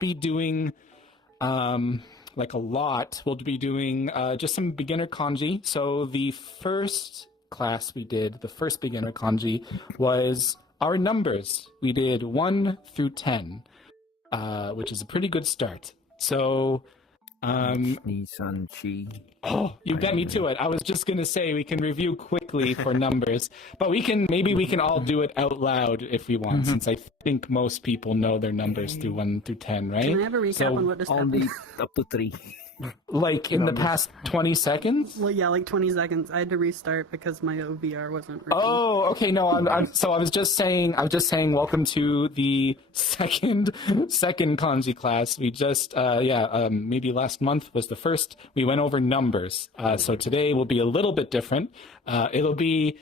be doing like a lot. We'll be doing just some beginner kanji. So the first class we did, the first beginner kanji, was our numbers. We did 1 through 10, which is a pretty good start. So, oh, you got me to it. I was just gonna say we can review quickly for numbers, but maybe we can all do it out loud if we want, since I think most people know their numbers through 1 through 10, right? Can I have a recap on what just happened? Up to 3. Like in the past 20 seconds? Well, yeah, like 20 seconds. I had to restart because my OVR wasn't working. Oh, okay. No, so I was just saying, welcome to the second kanji class. We just, maybe last month was the first. We went over numbers. So today will be a little bit different. We'll be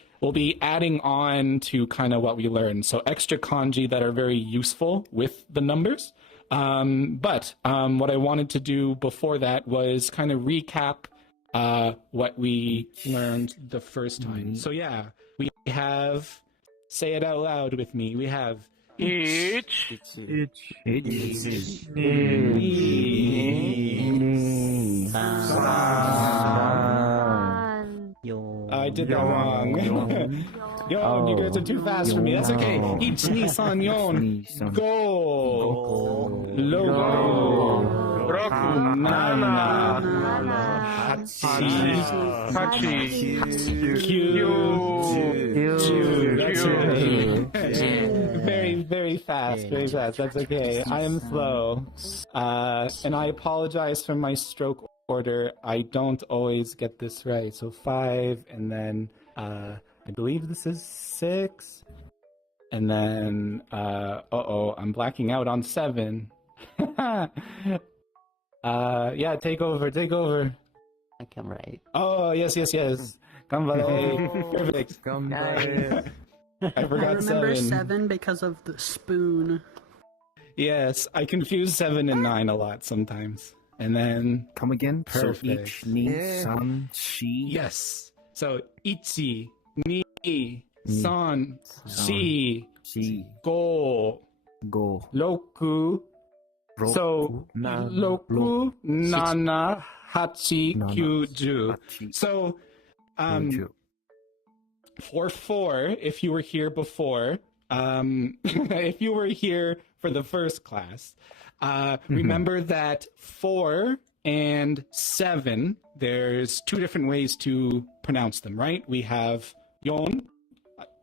adding on to kind of what we learned. So extra kanji that are very useful with the numbers. But what I wanted to do before that was kind of recap what we learned the first time. So yeah, we have, say it out loud with me, we have Ich. I did that wrong. Yon, you guys are too fast for me. That's okay. Ich, ni, san, yon. Go. Logo. Roku. Nana. Hachi. Ju. That's right. Very fast. Very fast. That's okay. I am slow. And I apologize for my stroke order. I don't always get this right. So 5, and then I believe this is 6, and then I'm blacking out on 7. Yeah, take over. I come right. Oh, yes. Ganbare. Perfect. Ganbare. I forgot I remember 7. 7 because of the spoon. Yes, I confuse 7 and 9 a lot sometimes. And then Come again. Perfect. So each, ni, san, shi. yes. So ichi, ni, san, shi, go, roku. So roku, nana, hachi, kyuju. So for 4, if you were here before, if you were here for the first class, remember that 4 and 7, there's 2 different ways to pronounce them, right? We have yon.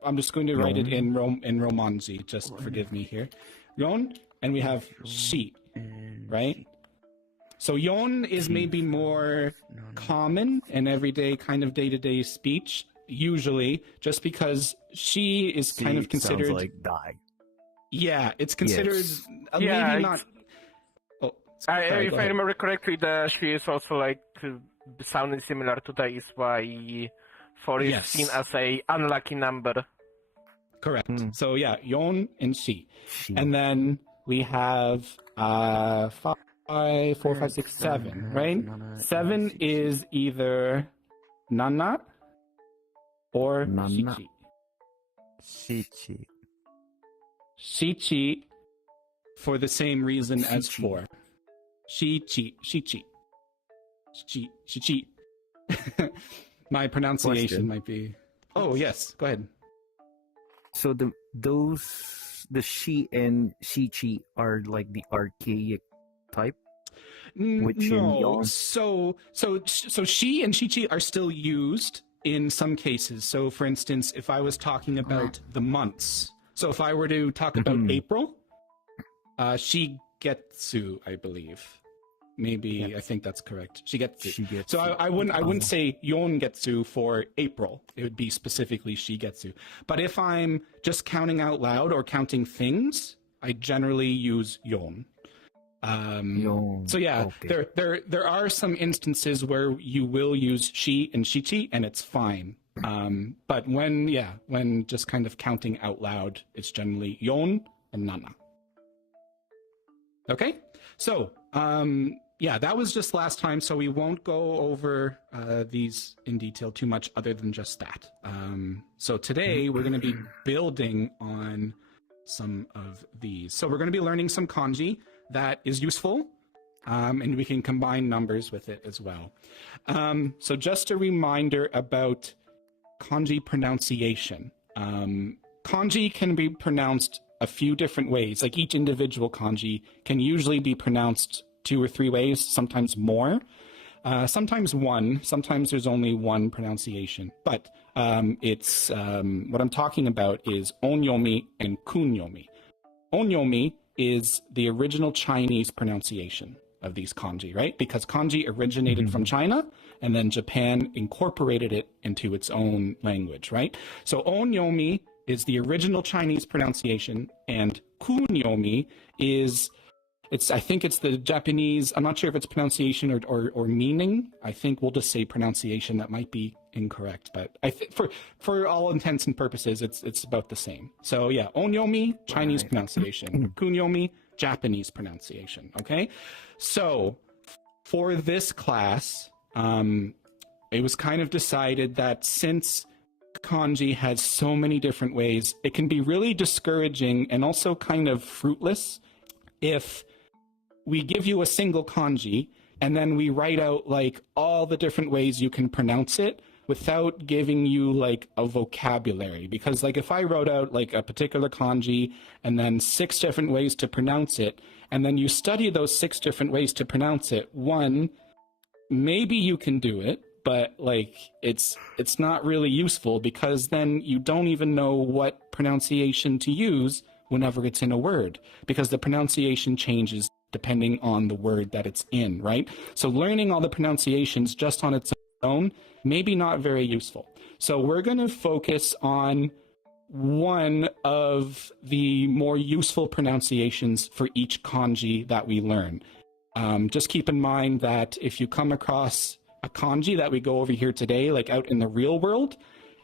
I'm just going to write it in Romanji, just forgive me here. Yon, and we have shi, right? So yon is maybe more common in everyday kind of day-to-day speech, usually, just because she is kind of considered... Sounds like die. Yeah, it's considered maybe not... Oh, If I remember correctly, the she is also like sounding similar to that, is why 4 is seen as a unlucky number. Correct. So yeah, yon and she. And then we have 5, 4, 5, 6, 7, right? 7 is either nana or shichi. Shichi for the same reason as 4. Shichi. My pronunciation might be... Oh, yes. Go ahead. So the she and shichi are like the archaic type? No. So she and shichi are still used in some cases. So for instance, if I was talking about the months, so if I were to talk about April, shigetsu, I believe. Maybe I think that's correct. Shigetsu. So I wouldn't say yongetsu for April. It would be specifically shigetsu. But if I'm just counting out loud or counting things, I generally use yon. So yeah, there are some instances where you will use shi and shichi, and it's fine. But when just kind of counting out loud, it's generally yon and nana. Okay, so that was just last time, so we won't go over these in detail too much other than just that. So today we're going to be building on some of these. So we're going to be learning some kanji. that is useful. And we can combine numbers with it as well. So just a reminder about kanji pronunciation. Kanji can be pronounced a few different ways. Like each individual kanji can usually be pronounced 2 or 3 ways, sometimes more. Sometimes one, sometimes there's only one pronunciation. But it's what I'm talking about is onyomi and kunyomi. Onyomi is the original Chinese pronunciation of these kanji, right? Because kanji originated from China, and then Japan incorporated it into its own language, right? So onyomi is the original Chinese pronunciation, and kunyomi is, I think it's the Japanese, I'm not sure if it's pronunciation or meaning. I think we'll just say pronunciation. That might be incorrect, but I think for all intents and purposes, it's about the same. So yeah, onyomi, Chinese pronunciation, kunyomi, Japanese pronunciation, okay? So for this class, it was kind of decided that since kanji has so many different ways, it can be really discouraging and also kind of fruitless if we give you a single kanji and then we write out like all the different ways you can pronounce it without giving you like a vocabulary. Because like if I wrote out like a particular kanji and then 6 different ways to pronounce it, and then you study those 6 different ways to pronounce it, one, maybe you can do it, but like it's not really useful, because then you don't even know what pronunciation to use whenever it's in a word, because the pronunciation changes depending on the word that it's in, right? So learning all the pronunciations just on its own, maybe not very useful. So we're going to focus on one of the more useful pronunciations for each kanji that we learn. Just keep in mind that if you come across a kanji that we go over here today, like out in the real world,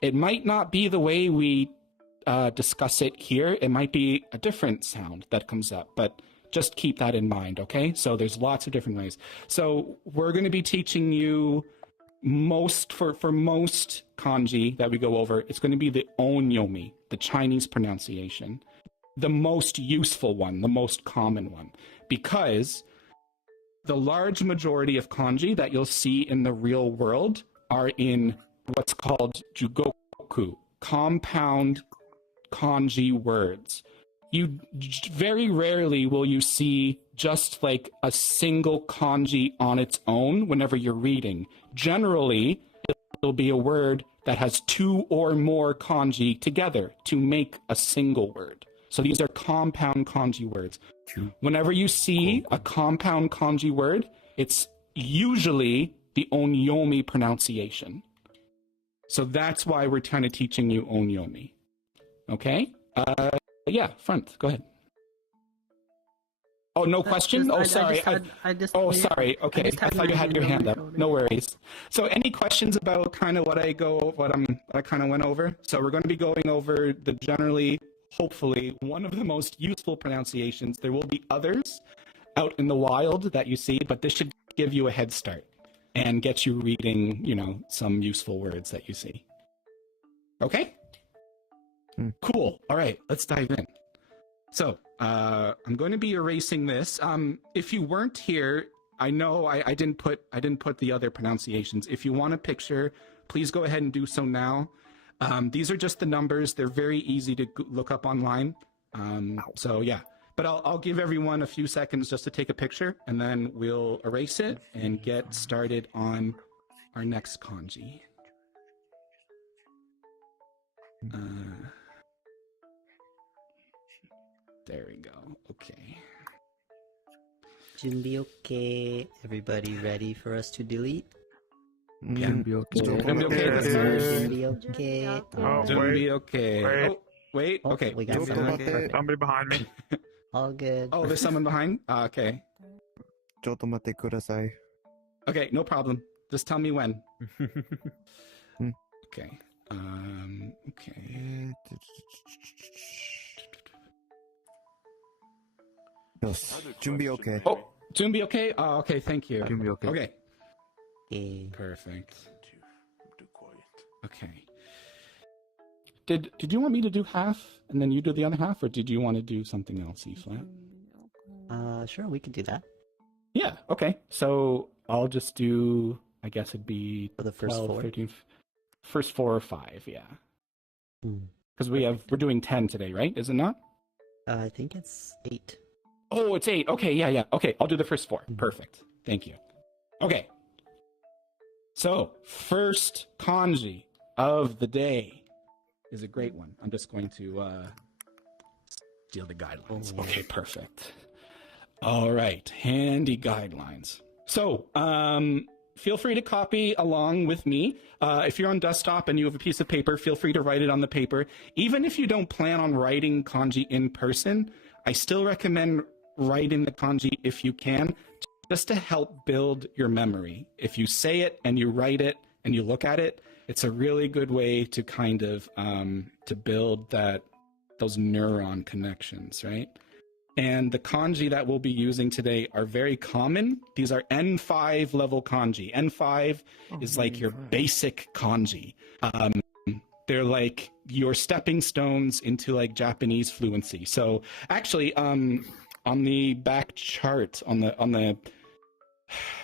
it might not be the way we discuss it here. It might be a different sound that comes up, but just keep that in mind, okay? So there's lots of different ways. So we're going to be teaching you for most kanji that we go over, it's going to be the onyomi, the Chinese pronunciation, the most useful one, the most common one, because the large majority of kanji that you'll see in the real world are in what's called jugoku, compound kanji words. You very rarely will you see just like a single kanji on its own whenever you're reading. Generally, it'll be a word that has 2 or more kanji together to make a single word. So these are compound kanji words. Whenever you see a compound kanji word, it's usually the onyomi pronunciation. So that's why we're kind of teaching you onyomi. Okay? Yeah, front. Go ahead. Oh, no question? Oh, sorry. Oh, sorry. Okay. I thought you had your hand up. No worries. So any questions about kind of what I kind of went over? So we're going to be going over the generally, hopefully, one of the most useful pronunciations. There will be others out in the wild that you see, but this should give you a head start and get you reading, some useful words that you see. Okay? Cool. All right, let's dive in. So I'm going to be erasing this. If you weren't here, I know I didn't put the other pronunciations. If you want a picture, please go ahead and do so now. These are just the numbers. They're very easy to look up online. So yeah, but I'll give everyone a few seconds just to take a picture, and then we'll erase it and get started on our next kanji. There we go. Okay. Junbi okay. Everybody ready for us to delete? Yeah. Junbi okay. Junbi okay. That's good. Junbi okay. Oh, Junbi okay. Wait. Oh, wait. Oh, Okay. we got someone. Perfect. Somebody behind me. All good. Oh, there's someone behind? Okay. ちょっと待ってください。 Okay, no problem. Just tell me when. Hmm. Okay. Okay. よし、準備 OK。 Oh, Junbi okay? Oh, okay, thank you. Junbi okay. Okay. Okay. Perfect. Okay. Did you want me to do half and then you do the other half, or did you want to do something else, E flat? Sure, we can do that. Yeah, okay. So I'll just do, I guess it'd be For the first 12, four? 13, first 4 or 5, yeah. Hmm. Because we're doing 10 today, right? Is it not? I think it's 8. Oh, it's 8. Okay, yeah. Okay, I'll do the first 4. Mhm. Perfect. Thank you. Okay. So, first kanji of the day is a great one. I'm just going to steal the guidelines. Oh. Okay, perfect. All right, handy guidelines. So, feel free to copy along with me. If you're on desktop and you have a piece of paper, feel free to write it on the paper. Even if you don't plan on writing kanji in person, I still recommend writing the kanji if you can, just to help build your memory. If you say it and you write it and you look at it, it's a really good way to kind of to build those neuron connections, right? And the kanji that we'll be using today are very common. These are N5 level kanji. N5 is like your basic kanji. They're like your stepping stones into like Japanese fluency. So actually, on the back chart, on the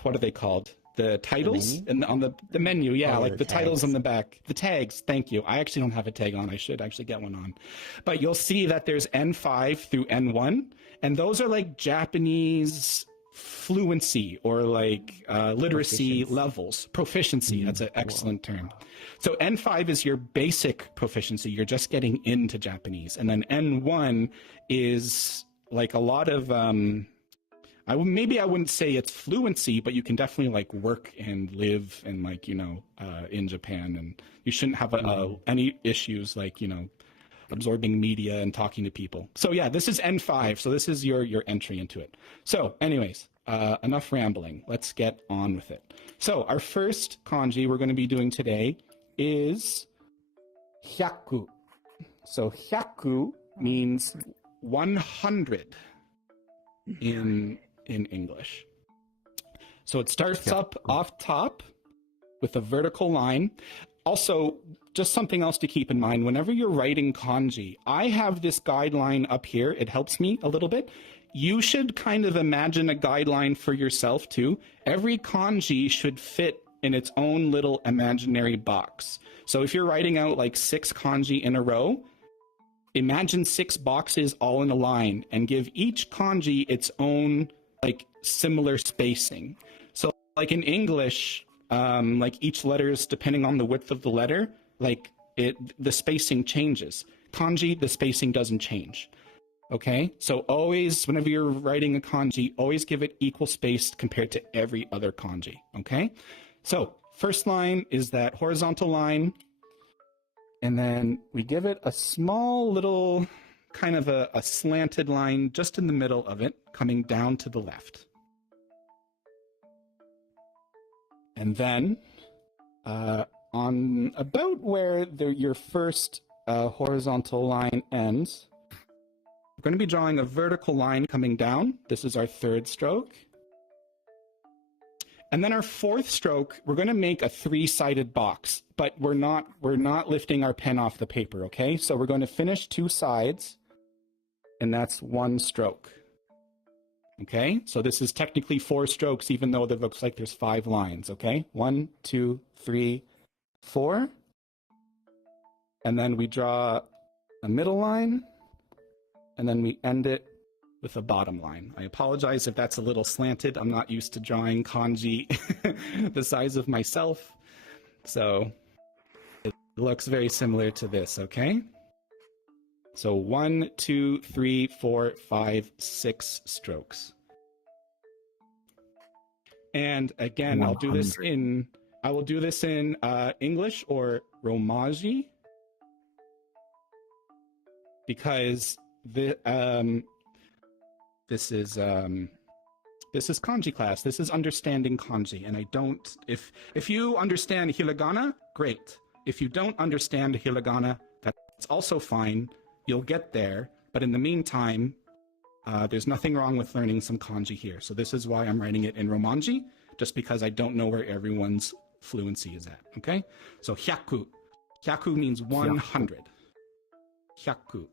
what are they called? The titles menu? and on the menu, yeah, Oh, like the the titles tags. on the back, the tags. Thank you. I actually don't have a tag on. I should actually get one on. But you'll see that there's N5 through N1, and those are like Japanese fluency or like literacy Proficiency. levels. Proficiency. That's an excellent term. So N5 is your basic proficiency. You're just getting into Japanese, and then N1 is like a lot of maybe I wouldn't say it's fluency, but you can definitely like work and live and like, in Japan, and you shouldn't have any issues like, absorbing media and talking to people. So yeah, this is N5. So this is your entry into it. So anyways, enough rambling. Let's get on with it. So our first kanji we're going to be doing today is hyaku. So hyaku means 100 in English. So it starts up off top with a vertical line. Also, just something else to keep in mind, whenever you're writing kanji, I have this guideline up here. It helps me a little bit. You should kind of imagine a guideline for yourself too. Every kanji should fit in its own little imaginary box. So if you're writing out like 6 kanji in a row, imagine 6 boxes all in a line and give each kanji its own like similar spacing. So like in English, like each letter is depending on the width of the letter, like the spacing changes. Kanji, the spacing doesn't change. Okay, so always, whenever you're writing a kanji, always give it equal space compared to every other kanji. Okay, so first line is that horizontal line, and then we give it a small little kind of a slanted line just in the middle of it, coming down to the left. And then on about where your first horizontal line ends, we're going to be drawing a vertical line coming down. This is our third stroke. And then our fourth stroke, we're going to make a 3-sided box, but we're not lifting our pen off the paper, okay? So we're going to finish 2 sides, and that's 1 stroke. Okay, so this is technically 4 strokes, even though it looks like there's 5 lines, okay? 1, 2, 3, 4. And then we draw a middle line, and then we end it with a bottom line. I apologize if that's a little slanted. I'm not used to drawing kanji the size of myself. So it looks very similar to this, okay? So 1, 2, 3, 4, 5, 6 strokes. And again, I will do this in English or Romaji, because this is kanji class. This is understanding kanji, and I don't. If you understand hiragana, great. If you don't understand hiragana, that's also fine. You'll get there, but in the meantime, there's nothing wrong with learning some kanji here. So this is why I'm writing it in Romanji, just because I don't know where everyone's fluency is at, okay? So hyaku. Hyaku means 100. Hyaku.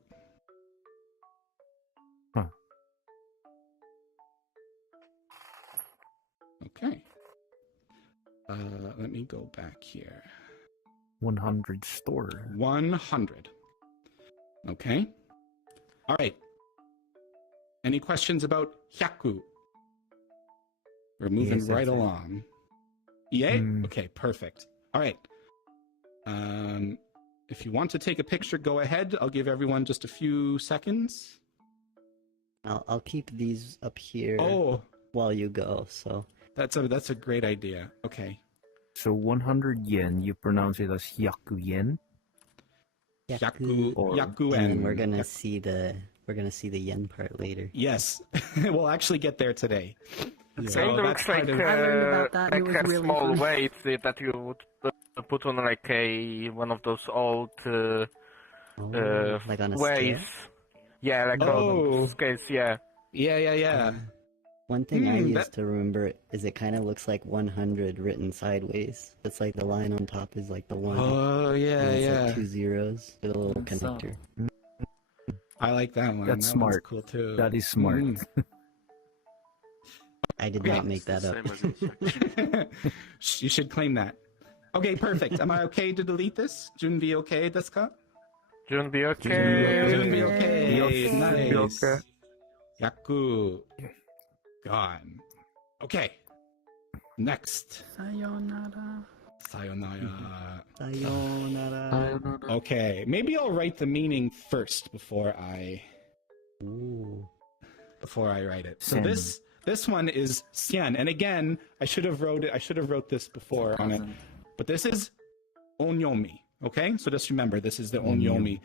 Okay. Let me go back here. 100 store. 100. Okay. All right. Any questions about hyaku? We're moving Yes, right that's it. along. Yay? Mm. Okay, perfect. All right. If you want to take a picture, go ahead. I'll give everyone just a few seconds. I'll keep these up here Oh, while you go. So that's a great idea. Okay. So 100 yen, you pronounce it as hyaku yen. Hyaku, Or- hyaku and then en. we're gonna see the yen part later. Yes, we'll actually get there today. So Kind of that's looks like part of- I learned about that, and it like was a really small fun. weight that you would put on like one of those old Like on a ways. scale. Yeah, like Oh. on scales. Yeah. Yeah. One thing I Hmm, used to remember is it kind of looks like 100 written sideways. It's like the line on top is like the one. Oh, yeah, and it's yeah. like 2 zeros with a little That's so- connector. I like that one. That's That one's smart. cool too. That is smart. Mm. I did Yeah. not make that up. You should claim that. Okay, perfect. Am I okay to delete this? Junbi okay desu ka? Junbi okay. Junbi okay. Yes. Nice. Okay. Yaku. Gone. Okay. Next. Sayonara. Sayonara. Sayonara. Okay, maybe I'll write the meaning first before I Ooh. write it. So Sen. this one is Xian, and again, I should have wrote this before on it, but this is onyomi. Okay, so just remember this is the onyomi,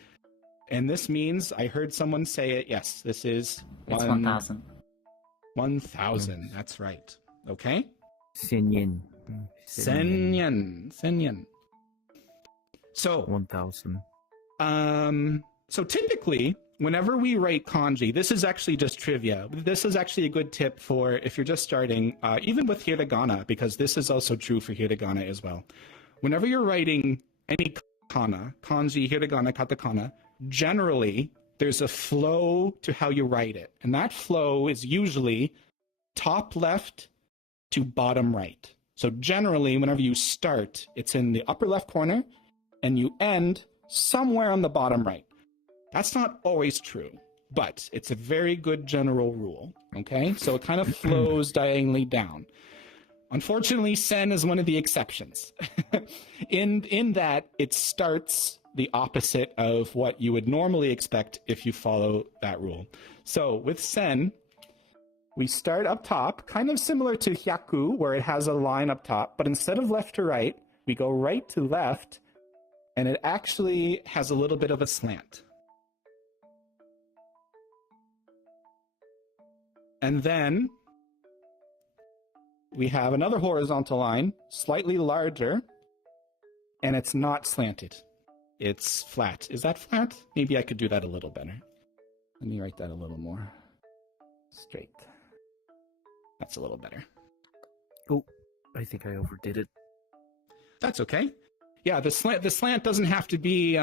and this means I heard someone say it. Yes, this is It's 1,000. 1,000. That's right. Okay, Senyen. senyen. So 1,000. So typically, whenever we write kanji, this is actually just trivia. This is actually a good tip for if you're just starting, even with hiragana, because this is also true for hiragana as well. Whenever you're writing any kana, kanji, hiragana, katakana, generally there's a flow to how you write it. And that flow is usually top left to bottom right. So generally, whenever you start, it's in the upper left corner and you end somewhere on the bottom right. That's not always true, but it's a very good general rule. Okay, so it kind of flows diagonally down. Unfortunately, sen is one of the exceptions. in that it starts the opposite of what you would normally expect if you follow that rule. So with sen, we start up top, kind of similar to hyaku, where it has a line up top, but instead of left to right, we go right to left, and it actually has a little bit of a slant. And then we have another horizontal line, slightly larger, and it's not slanted. It's flat. Is that flat? Maybe I could do that a little better. Let me write that a little more straight. That's a little better. Oh, I think I overdid it. That's okay. Yeah, the slant doesn't have to be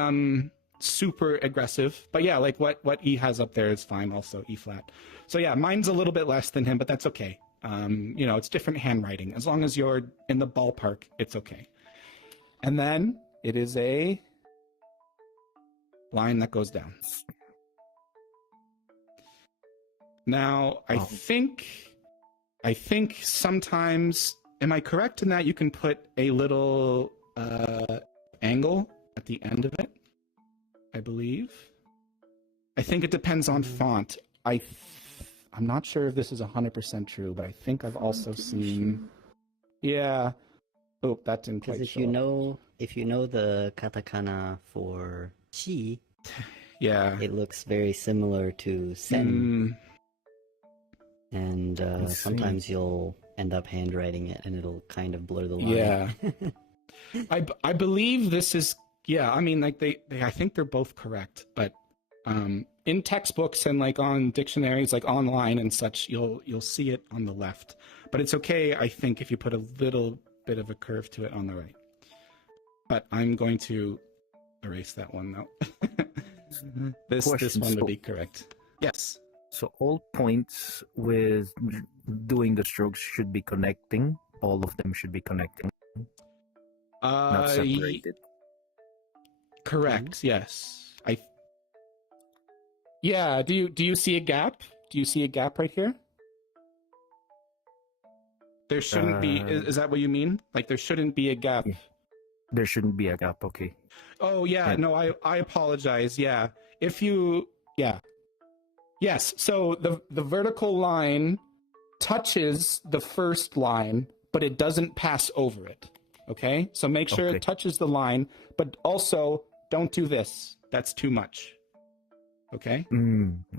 super aggressive, but yeah, like what E has up there is fine. Also E flat. So yeah, mine's a little bit less than him, but that's okay. It's different handwriting. As long as you're in the ballpark, it's okay. And then it is a line that goes down. Now, I think sometimes, am I correct in that you can put a little angle at the end of it? I believe. I think it depends on font. I'm not sure if this is 100% true, but I think I've also seen. Yeah. Oh, that didn't quite Because show up. if you know the katakana for chi, Yeah. it looks very similar to sen, and see. sometimes you'll end up handwriting it, and it'll kind of blur the line. Yeah. I believe this is, yeah, I mean, like I think they're both correct, but in textbooks and like on dictionaries, like online and such, you'll see it on the left, but it's okay, I think, if you put a little bit of a curve to it on the right. But I'm going to erase that one though. This Question, one so- would be correct. Yes. So all points with doing the strokes should be connecting. All of them should be connecting, not separated. Correct. Yes. Yeah. Do you see a gap? Do you see a gap right here? There shouldn't be. Is that what you mean? Like there shouldn't be a gap. There shouldn't be a gap. Okay. Oh yeah. No, I apologize. Yeah. If you yes. So the vertical line touches the first line, but it doesn't pass over it. Okay. So make sure it touches the line, but also don't do this. That's too much. Okay.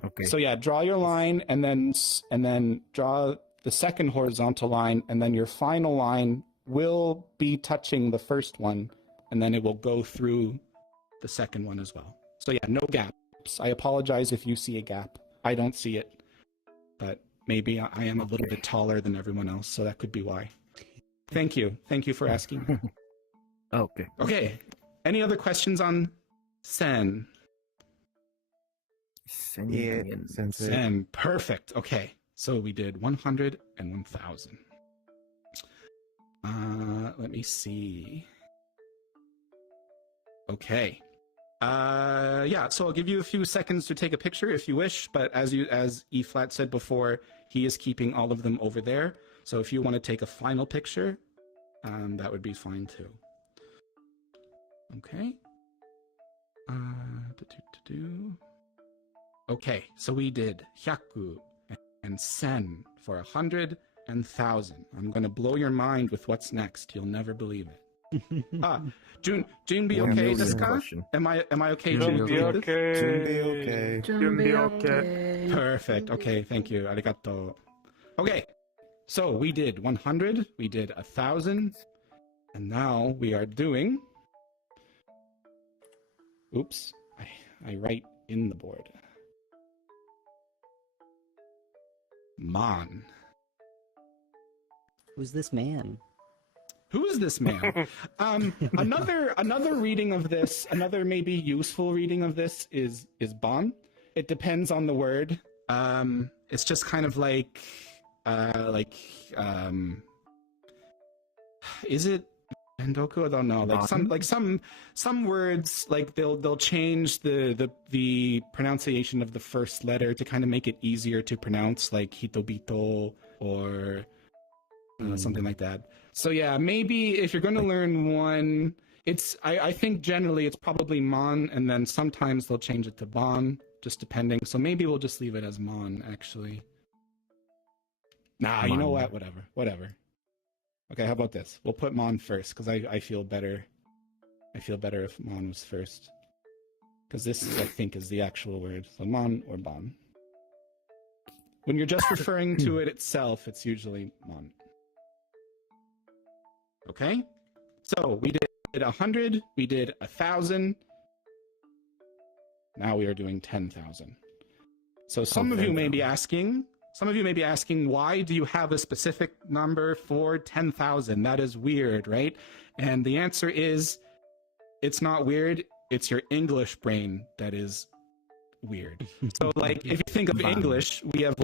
Okay. So yeah, draw your line and then draw the second horizontal line, and then your final line will be touching the first one, and then it will go through the second one as well. So yeah, no gaps. I apologize if you see a gap. I don't see it, but maybe I am a little bit taller than everyone else, so that could be why. Thank you. Thank you for asking. Okay. Okay. Any other questions on Sen? Yeah, sensei. Sen. Perfect. Okay. So we did 100 and 1,000. Let me see. Okay. Yeah, so I'll give you a few seconds to take a picture if you wish, but as E Flat said before, he is keeping all of them over there. So if you want to take a final picture, that would be fine too. Okay. Okay, so we did hyaku and sen for 100 and 1,000. I'm gonna blow your mind with what's next. You'll never believe it. Junbi okay desu ka? Am I okay? Junbi okay. Junbi okay. Perfect. Okay, thank you. Arigato. Okay, so we did 100, we did 1,000, and now we are doing. Oops, I write in the board. Man. Who's this man? Who is this man? Another reading of this, another maybe useful reading of this is bon. It depends on the word. It's just kind of like is it Endoku? I don't know. Some words like they'll change the pronunciation of the first letter to kind of make it easier to pronounce, like hitobito or something like that. So yeah, maybe if you're going to learn one, I think generally it's probably mon, and then sometimes they'll change it to bon, just depending. So maybe we'll just leave it as mon actually. Nah, you know what? Whatever. Okay, how about this? We'll put mon first because I feel better. I feel better if mon was first, because this I think is the actual word. So mon or bon. When you're just referring to it itself, it's usually mon. Okay, so we did 100, we did 1,000. Now we are doing 10,000. So some of you may be asking, why do you have a specific number for 10,000? That is weird, right? And the answer is, it's not weird. It's your English brain that is weird. So like, if you think of English, we have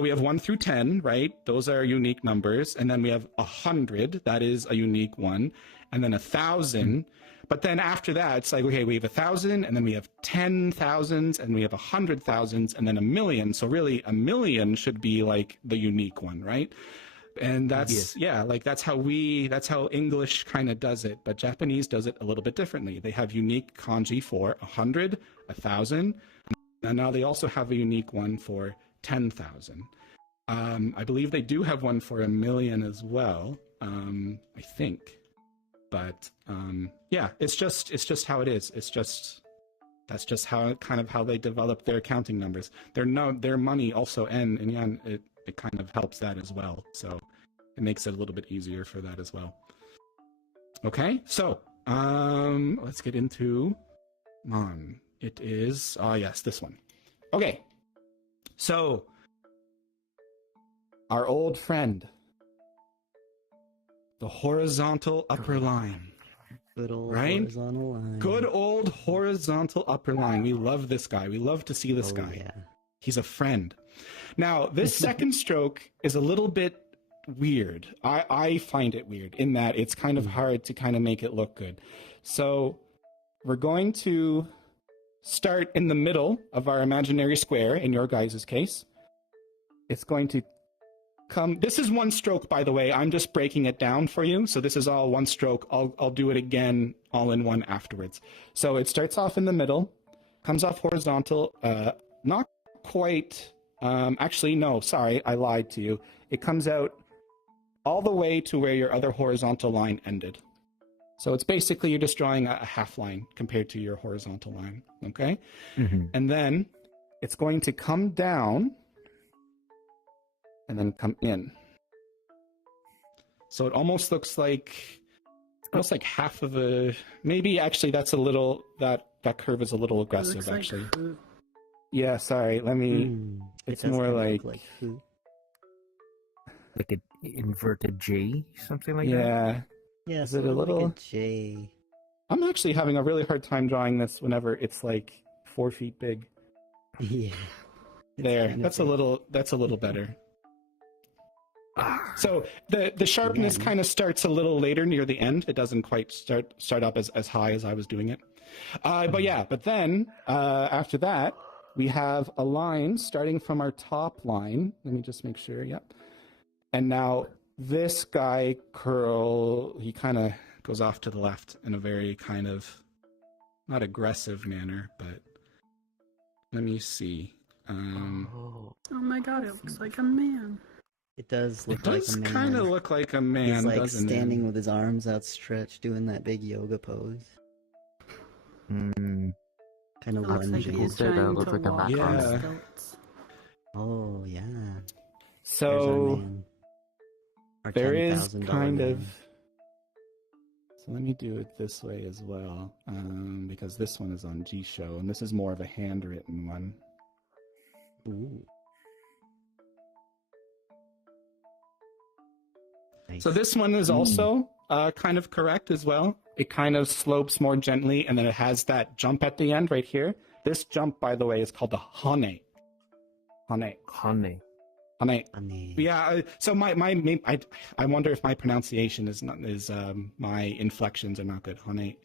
we have 1 through 10, right? Those are unique numbers. And then we have 100, that is a unique one. And then 1,000. But then after that, it's like, okay, we have 1,000, and then we have 10,000s, and we have 100,000s, and then 1,000,000. So really, 1,000,000 should be like the unique one, right? And that's that's how English kind of does it. But Japanese does it a little bit differently. They have unique kanji for 100, 1,000, and now they also have a unique one for 10,000. I believe they do have one for 1,000,000 as well. I think. But yeah, it's just how it is. That's just how they develop their accounting numbers. Their money also en and yen. It kind of helps that as well. So it makes it a little bit easier for that as well. Okay, so let's get into mon. It is yes, this one. Okay, so our old friend. The horizontal upper line. Good old right? horizontal line. Good old horizontal upper line. We love this guy. We love to see this guy. Yeah. He's a friend. Now, this second stroke is a little bit weird. I find it weird in that it's kind of hard to kind of make it look good. So we're going to start in the middle of our imaginary square, in your guys' case. It's going to come. This is one stroke, by the way. I'm just breaking it down for you. So this is all one stroke. I'll do it again all in one afterwards. So it starts off in the middle, comes off horizontal, not quite. Actually, no, sorry, I lied to you. It comes out all the way to where your other horizontal line ended. So it's basically you're just drawing a half line compared to your horizontal line, okay? Mm-hmm. And then it's going to come down and then come in. So it almost looks like half of a, maybe actually that's a little, that curve is a little aggressive actually. Yeah, sorry, let me, it's more like food. Like an inverted J, something like that? Yeah. Yeah, Is it a little? Like a J. I'm actually having a really hard time drawing this whenever it's like 4 feet big. Yeah. There, that's a little better. So the sharpness kind of starts a little later near the end. It doesn't quite start up as high as I was doing it. But then after that, we have a line starting from our top line. Let me just make sure, yep. And now this guy, Curl, he kind of goes off to the left in a very kind of, not aggressive manner, but let me see. Oh my god, it looks like a man. It does look It does like a man. kind of look like a man, He's like doesn't standing it? with his arms outstretched, doing that big yoga pose. Mm. Kind of Looks like lunging. he's Say that trying looks to like a walk background. on Yeah. stilts. Oh, yeah. There's our So man. Our there is $10,000 kind of. man. So let me do it this way as well, because this one is on G Show, and this is more of a handwritten one. Ooh. Nice. So this one is also kind of correct as well. It kind of slopes more gently, and then it has that jump at the end right here. This jump, by the way, is called the hane. Hane. Honey. Hane. Funny. Yeah. So I wonder if my pronunciation is my inflections are not good. Hane,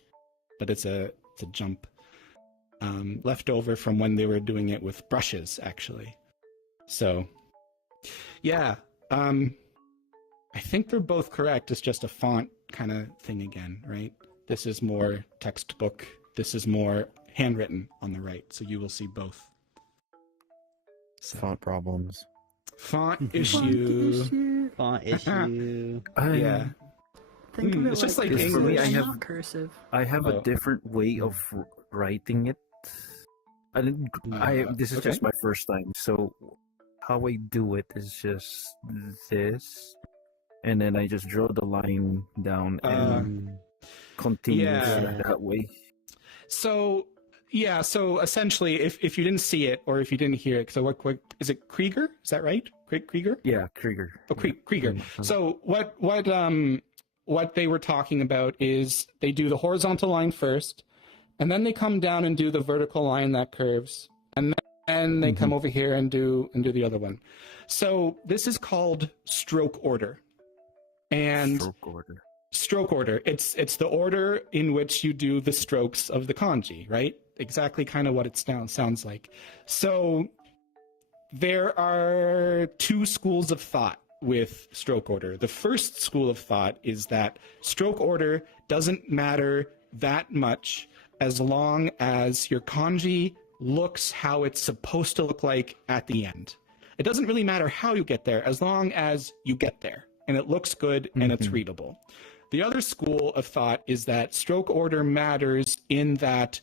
but it's a jump left over from when they were doing it with brushes, actually. So, yeah. I think they're both correct. It's just a font kind of thing again, right? This is more textbook. This is more handwritten on the right. So you will see both. So, Font problems. font issue. Font issue. Yeah. Think of it It's just like cursive, for me, I and have- not cursive. I have a Oh. different way of writing it. This is Okay. just my first time, so how I do it is just this, and then I just draw the line down and continue yeah. that way. So yeah. So essentially, if you didn't see it or if you didn't hear it, so what is it? Krieger? Is that right? Krieger? Yeah, Krieger. Oh, Krieger. So what they were talking about is they do the horizontal line first, and then they come down and do the vertical line that curves, and then they come over here and do the other one. So this is called stroke order, and Stroke order. It's the order in which you do the strokes of the kanji, right? Exactly, kind of what it sounds like. So there are two schools of thought with stroke order. The first school of thought is that stroke order doesn't matter that much as long as your kanji looks how it's supposed to look like at the end. It doesn't really matter how you get there as long as you get there and it looks good and it's readable. The other school of thought is that stroke order matters in that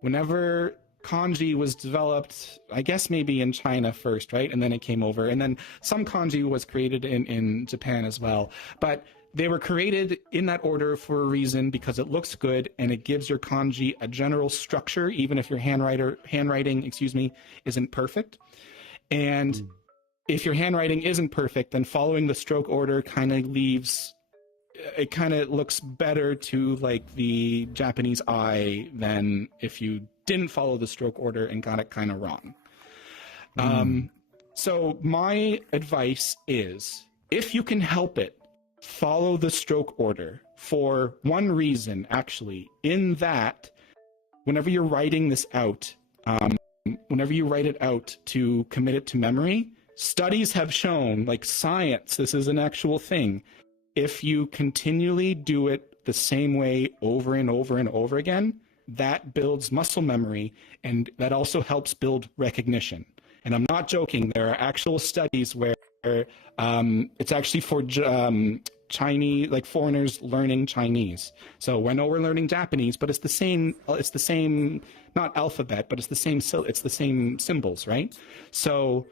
whenever kanji was developed, I guess maybe in China first, right? And then it came over. And then some kanji was created in Japan as well. But they were created in that order for a reason because it looks good and it gives your kanji a general structure, even if your handwriting, isn't perfect. And if your handwriting isn't perfect, then following the stroke order kind of looks better to like the Japanese eye than if you didn't follow the stroke order and got it kind of wrong. So my advice is, if you can help it, follow the stroke order for one reason, actually, in that whenever you're writing this out, whenever you write it out to commit it to memory, studies have shown, like science, this is an actual thing. If you continually do it the same way over and over and over again, that builds muscle memory, and that also helps build recognition. And I'm not joking. There are actual studies where it's actually for Chinese, like foreigners learning Chinese. So I know we're learning Japanese, but it's the same. It's the same, not alphabet, but it's the same. It's the same symbols, right? So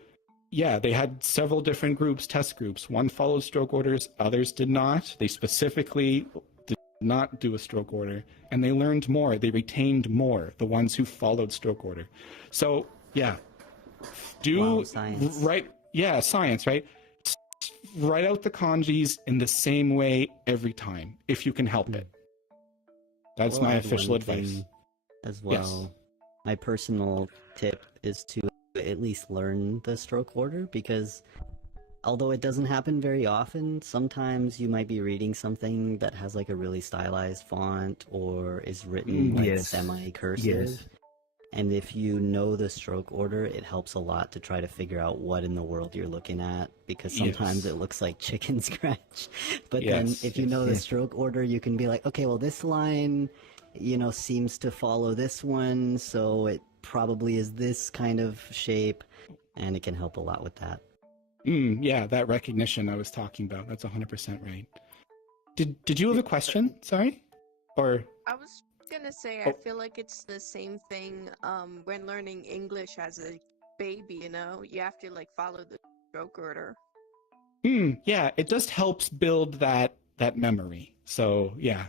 yeah, they had several different groups, test groups. One followed stroke orders, others did not. They specifically did not do a stroke order, and they learned more. They retained more. The ones who followed stroke order. So yeah. Wow, science. Science, right? Write out the kanjis in the same way every time, if you can help it. That's Well, my I have official one advice. thing as well. Yes. My personal tip is to at least learn the stroke order, because although it doesn't happen very often, sometimes you might be reading something that has like a really stylized font or is written like Yes. semi-cursive. Yes. And if you know the stroke order, it helps a lot to try to figure out what in the world you're looking at, because sometimes Yes. it looks like chicken scratch. But Yes, then if you yes, know the yes. stroke order, you can be like, okay, well, this line, seems to follow this one, so it probably is this kind of shape, and it can help a lot with that. Yeah, that recognition I was talking about. That's 100% right. Did you have a question? Sorry? Or I was gonna say, Oh. I feel like it's the same thing when learning English as a baby, you have to like follow the stroke order. yeah, it just helps build that memory. So yeah.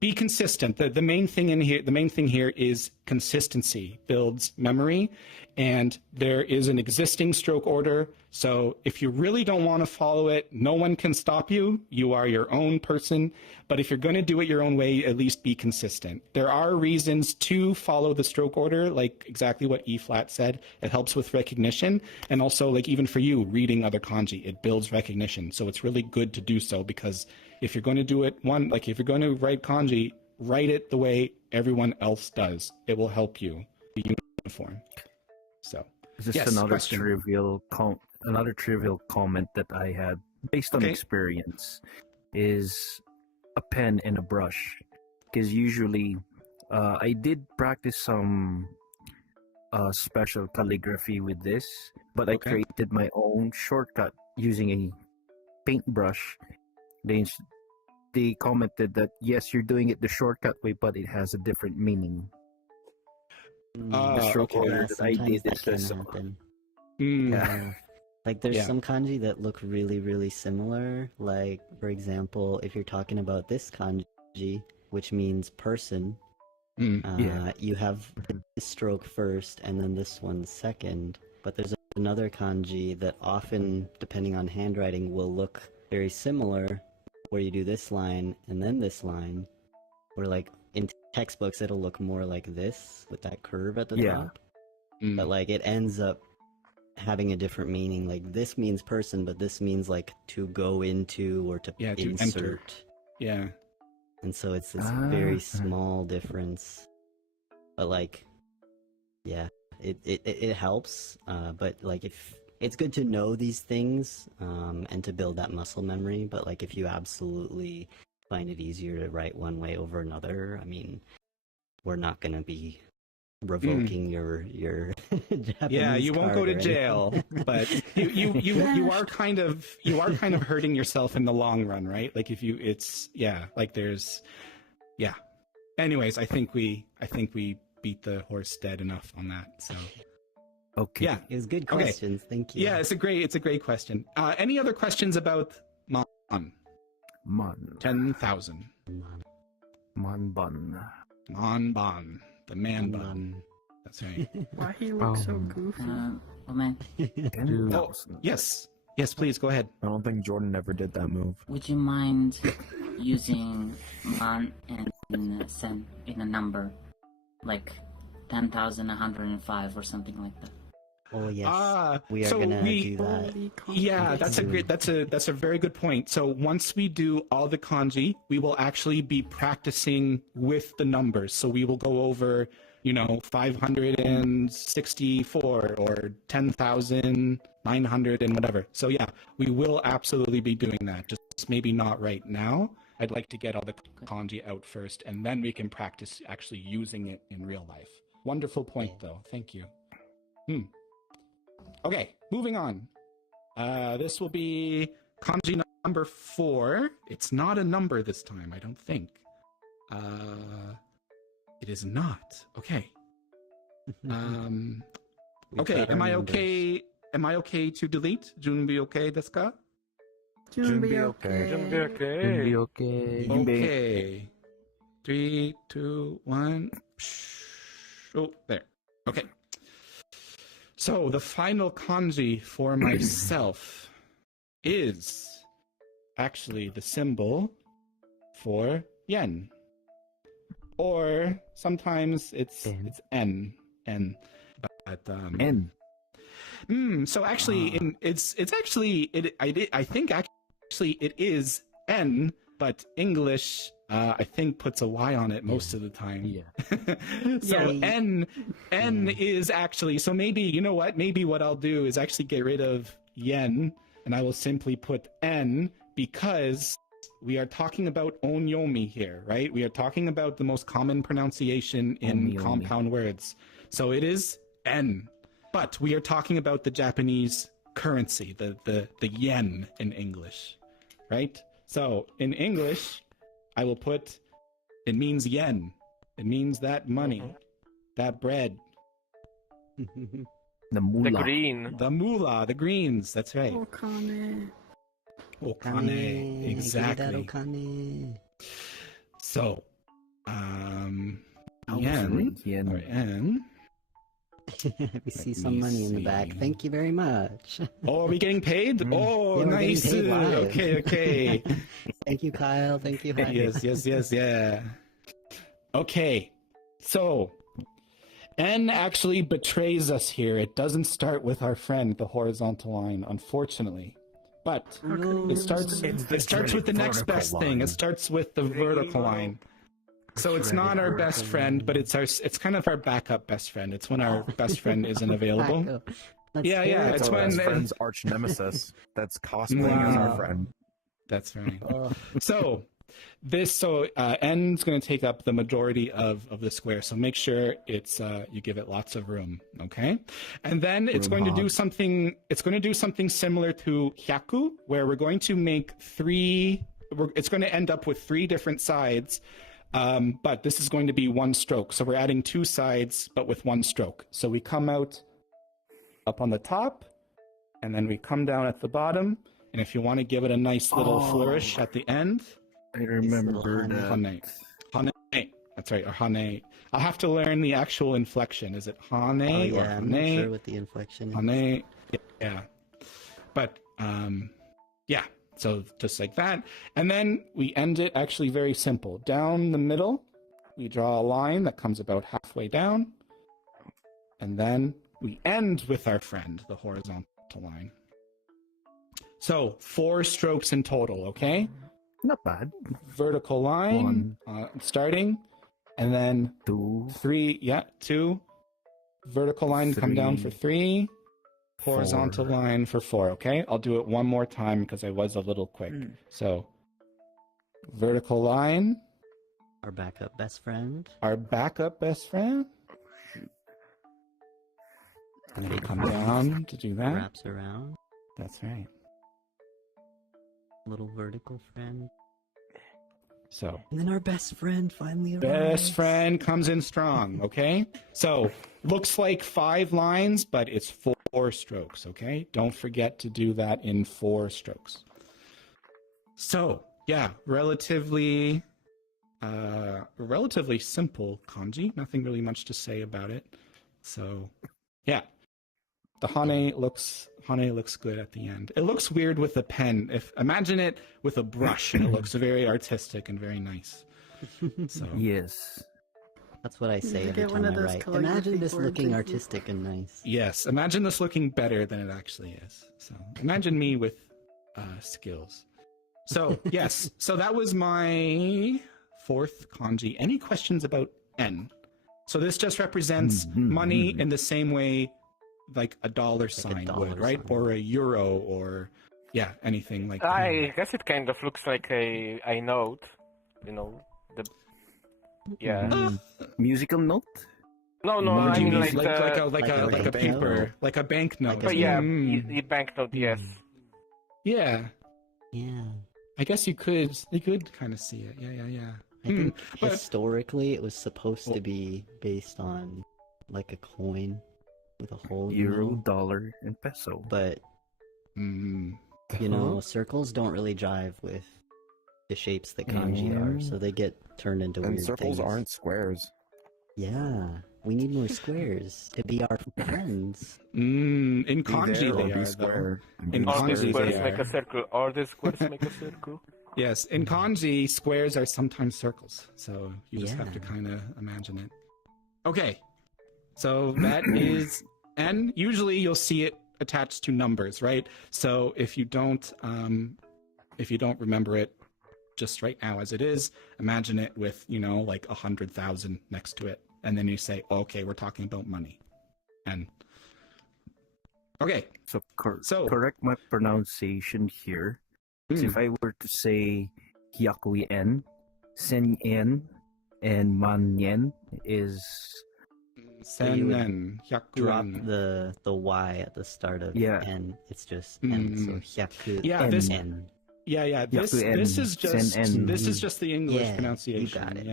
Be consistent. The main thing here is consistency builds memory, and there is an existing stroke order. So if you really don't want to follow it, no one can stop you. You are your own person. But if you're going to do it your own way, at least be consistent. There are reasons to follow the stroke order, like exactly what E flat said. It helps with recognition, and also like even for you reading other kanji, it builds recognition. So it's really good to do so, because if you're going to do it if you're going to write kanji, write it the way everyone else does. It will help you be uniform. So, Just yes, another question. trivial comment that I had based on Okay. experience is a pen and a brush, because usually I did practice some special calligraphy with this, but I Okay. created my own shortcut using a paintbrush. They commented that yes, you're doing it the shortcut way, but it has a different meaning. The stroke okay. order Yeah, that I sometimes did that is can this. happen. Yeah. Like there's Yeah. some kanji that look really, really similar. Like, for example, if you're talking about this kanji, which means person, Yeah. you have this stroke first and then this one second. But there's another kanji that often, depending on handwriting, will look very similar, where you do this line and then this line, or like in textbooks it'll look more like this with that curve at the Yeah. top. But like it ends up having a different meaning. Like this means person, but this means like to go into or to Yeah, to enter. insert. Yeah. And so it's this very small difference. But like, yeah, it helps. But like if it's good to know these things and to build that muscle memory. But like if you absolutely find it easier to write one way over another, I mean, we're not gonna be revoking your Japanese Yeah, you won't go card to or jail, anything. but you are kind of hurting yourself in the long run, right? Like if you Anyways, I think we beat the horse dead enough on that. So Okay. yeah, It was good Okay. questions. Thank you. yeah, it's a great question. Any other questions about Mon? Man 10,000. bun. Mon Bon, the man bun. That's right. Why he looks so goofy? Oh man, 10,000. Yes, please go ahead. I don't think Jordan ever did that move. would you mind using man and sen in a number, like 10,105 or something like that? Oh yes, Ah, we are so gonna we- do that. Yeah, that's a very good point. So once we do all the kanji, we will actually be practicing with the numbers. So we will go over, 564 or 10,900 and whatever. So yeah, we will absolutely be doing that. Just maybe not right now. I'd like to get all the kanji out first, and then we can practice actually using it in real life. Wonderful point, though. Thank you. Okay, moving on. This will be kanji number 4. It's not a number this time, I don't think. It is not. Okay. Okay, am I okay? Am I okay to delete? Junbi okay desu ka? Junbi okay. Junbi Be okay. okay. Okay. 3, 2, 1. Oh, there. Okay. So the final kanji for myself is actually the symbol for yen. Or sometimes it's N. But N. so actually I think actually it is N, but English I think puts a Y on it most of the time. Yeah. So Yeah. N is actually, so maybe, you know what? Maybe what I'll do is actually get rid of yen and I will simply put N, because we are talking about onyomi here, right? We are talking about the most common pronunciation in Onyomi. compound words. So it is N. But we are talking about the Japanese currency, the yen in English, right? So in English, I will put, it means yen. It means that money, that bread, The The moolah. green. the moolah, the greens. That's right. Okane. Okane, Give me that exactly. okane. So, I was yen, right, yen. or N. We see Let some me money in the back. see. Thank you very much. Oh, are we getting paid? Oh, Yeah, we're getting nice. paid live. Okay. Thank you, Kyle. Thank you. Hyde. yes, yeah. Okay, so N actually betrays us here. It doesn't start with our friend, the horizontal line, unfortunately. But it starts with the next best thing. It starts with the vertical line. So it's not our best friend, but it's kind of our backup best friend. It's when our best friend isn't available. That's Yeah, yeah, scary. it's It's our when best friend's arch nemesis that's cosplaying as our Wow. friend. That's right. Oh. So N's going to take up the majority of the square. So make sure it's you give it lots of room, okay? And then it's going to do something. It's going to do something similar to hyaku, where we're going to make it's going to end up with 3 different sides. But this is going to be one stroke. So we're adding 2 sides, but with 1 stroke. So we come out up on the top, and then we come down at the bottom. And if you want to give it a nice little flourish at the end, I remember little that. hane. Hane. That's right, or hane. I'll have to learn the actual inflection. Is it hane Oh, or yeah, I'm not hane? sure what the inflection is. Hane. Yeah. But yeah. So just like that. And then we end it actually very simple. Down the middle, we draw a line that comes about halfway down. And then we end with our friend, the horizontal line. So 4 strokes in total, okay? Not bad. Vertical line, starting, and then 2. 3, 2. Vertical line, come down for 3. Horizontal 4. line for 4, okay? I'll do it one more time because I was a little quick. So, vertical line, Our backup best friend. our backup best friend. And then we come down to do that. Wraps around. That's right. Little vertical friend. So, And then our best friend finally arrives. best friend comes in strong, okay? So, looks like 5 lines, but it's 4 strokes, okay? Don't forget to do that in 4 strokes. So, yeah, relatively simple kanji. Nothing really much to say about it. So, yeah. The hane looks good at the end. It looks weird with a pen. Imagine it with a brush, and it looks very artistic and very nice. So Yes. That's what I say Yeah, every get one time of I those write. calligraphy Imagine this boards looking and- artistic and nice. Yes, imagine this looking better than it actually is. So imagine me with skills. So yes, so that was my fourth kanji. Any questions about N? So this just represents money in the same way like a dollar sign dollar would, right? sign. Or a euro, or yeah, anything like that. I guess it kind of looks like a note, you know. Musical note? No, Or I do you mean mean like like a banknote? paper, like a banknote. Like a but yeah, Mm. the banknote, yes. Yeah. Yeah. I guess you could kind of see it. Yeah. I think but- historically it was supposed to be based on like a coin with a hole in the Euro, middle. dollar, and peso. But Mm. you know, circles don't really jive with the shapes that kanji are, so they get turned into And weird circles things. aren't squares. Yeah, we need more squares to be our friends. In Be kanji there or they be are though. square. In All the kanji squares they make are. a circle, or the squares make a circle. Yes, in kanji squares are sometimes circles, so you just have to Yeah. kind of imagine it. Okay, so that is N. Usually you'll see it attached to numbers, right? So if you don't remember it just right now as it is, imagine it with, you know, like 100,000 next to it, and then you say, okay, we're talking about money. And okay, So, So- correct my pronunciation here. So if I were to say Hyaku yen, Sen yen, and Man yen is you would sennen, Drop hyakuen. the Y at the start of Yeah. N. It's just N. So hyaku Yeah, N. this N. Yeah. This Yaku this en, is just sen en. this is just the English Yeah, you pronunciation. got it.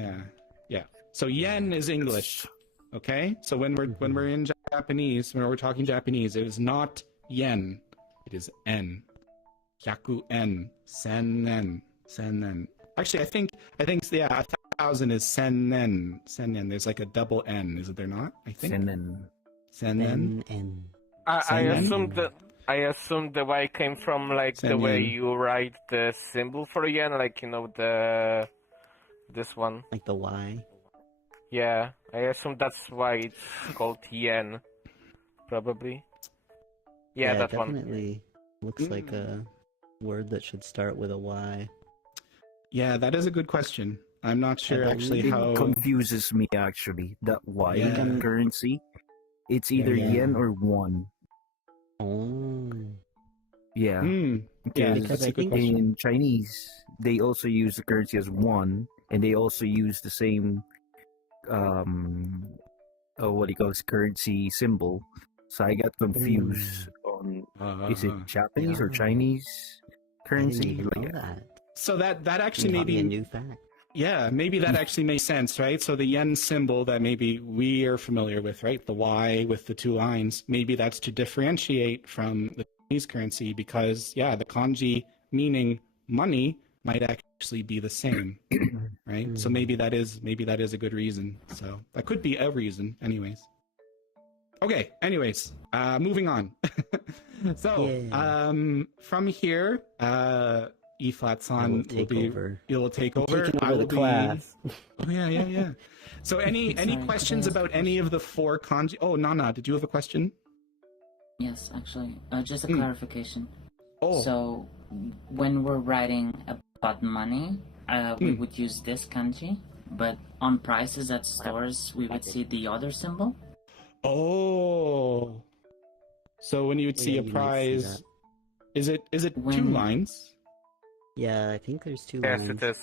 Yeah. So yen is English. Okay. So when we're in Japanese, when we're talking Japanese, it is not yen. It is en. Hyaku en. Sennen. Sennen. Actually, I think yeah, 1,000 is sennen. Sennen. There's like a double N, is it there not? I think. Senen. Sennen. N. I Sennen? assumed the Y came from like the way Sennen. you write the symbol for yen, like, you know, this one. Like the Y. Yeah, I assume that's why it's called yen, probably. Yeah, that one. definitely looks like a word that should start with a Y. Yeah, that is a good question. I'm not sure I actually believe- how. It confuses me actually. That Y Yeah. currency, it's either Yeah. yen or won. Oh. Yeah. Yeah, Because that's a I good think- question. in Chinese, they also use the currency as won, and they also use the same, what do you call this, currency symbol. So I got confused on is it Japanese or Yeah. Chinese I didn't currency? even know Like, that. So that actually Taught me a maybe new fact. yeah, maybe that actually makes sense, right? So the yen symbol that maybe we are familiar with, right? The Y with the two lines, maybe that's to differentiate from the Chinese currency because yeah, the kanji meaning money might actually be the same, right? So maybe that is a good reason. So that could be a reason, anyways. Okay, anyways, moving on. So from here, E flat san will take be over. you'll take over. Taking I over will the class. Oh yeah. So any Sorry, questions can I ask about a any of the four kanji? Oh, Nana, did you have a question? Yes, actually. Just a clarification. Oh, So, when we're writing about money, we would use this kanji, but on prices at stores, we would see the other symbol. oh. So when you would see Yeah, a you might see prize, that. is it two When- lines? Yeah, I think there's two Yes, lines. it is.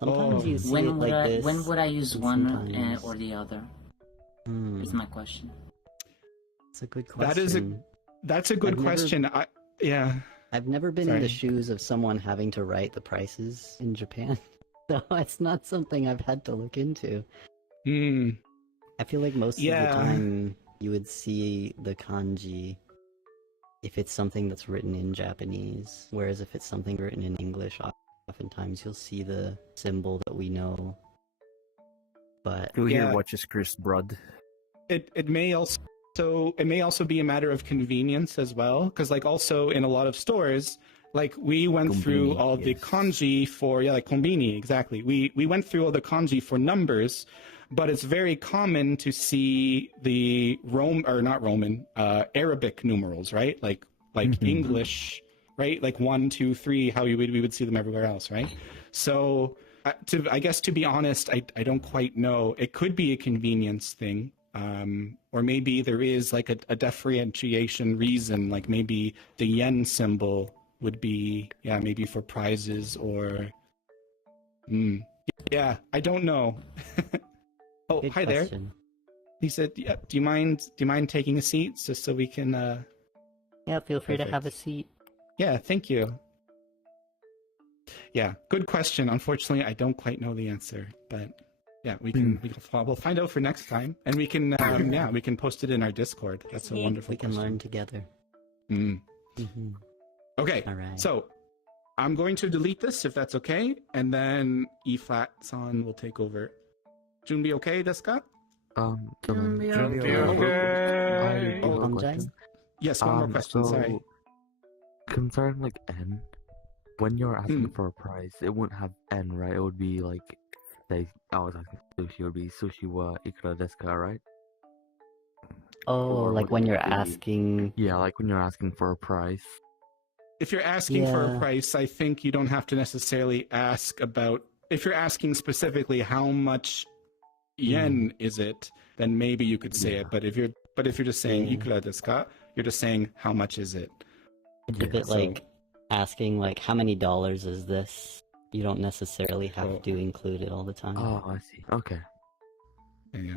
Sometimes Oh. you see When it would like I this. when would I use and one sometimes- or the other? Hmm, Is my question. It's a good question. That is That's a good I've never- question. Yeah. I've never been in the Sorry. shoes of someone having to write the prices in Japan, so it's not something I've had to look into. Hmm. I feel like most of Yeah. the time you would see the kanji if it's something that's written in Japanese, whereas if it's something written in English, oftentimes you'll see the symbol that we know. But who here Yeah. watches Chris Broad? It may also be a matter of convenience as well, because like also in a lot of stores, like we went through Konbini, all the yes. kanji for like konbini, exactly. We went through all the kanji for numbers, but it's very common to see the Arabic numerals, right? Like English, right? Like 1, 2, 3, how we would see them everywhere else, right? So I guess to be honest, I don't quite know. It could be a convenience thing. Or maybe there is like a differentiation reason, like maybe the yen symbol would be, maybe for prizes or, yeah, I don't know. Oh, Good hi question. there. He said, yeah, do you mind taking a seat just so we can, Yeah, feel free to have a Perfect. seat. Yeah, thank you. Yeah, good question. Unfortunately, I don't quite know the answer, but yeah, we'll find out for next time, and we can we can post it in our Discord. That's a wonderful We can question. learn together. Mm. Hmm. Okay, All right. so I'm going to delete this if that's okay, and then E flat san will take over. Junbi okay, desu ka? Junbi Okay. I have a Hamjai? question. Yes, one more question. So Sorry. concerning like N, when you're asking Hmm. for a price, it wouldn't have N, right? It would be like, say, I was asking sushi, it would be sushi wa ikura desu ka, right? Oh, Or like would when it you're be- asking. Yeah, like when you're asking for a price. If you're asking for a Yeah. price, I think you don't have to necessarily ask about. If you're asking specifically how much yen is it, then maybe you could say Yeah. it. But if you're just saying Yeah. ikura desu ka, you're just saying how much is it. It's a bit So- like asking like how many dollars is this? You don't necessarily have Oh. to include it all the time. Oh, I see. Okay. Yeah.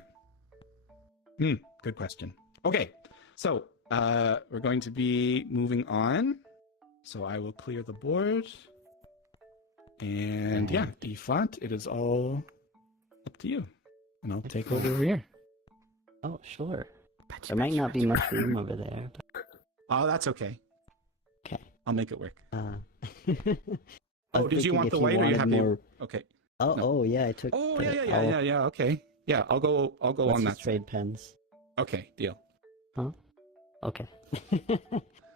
Good question. Okay, so we're going to be moving on. So I will clear the board. And yeah, E flat, it is all up to you. And I'll take over here. Oh, sure. There might not be much room over there. But... Oh, that's okay. Okay. I'll make it work. I Oh, was did you thinking want if the white or you wanted happy? more... Okay. Oh, No. oh, yeah, I took. Oh, the- yeah. Okay. Yeah, I'll go Let's on just that. trade pens. Okay, deal. Huh? Okay.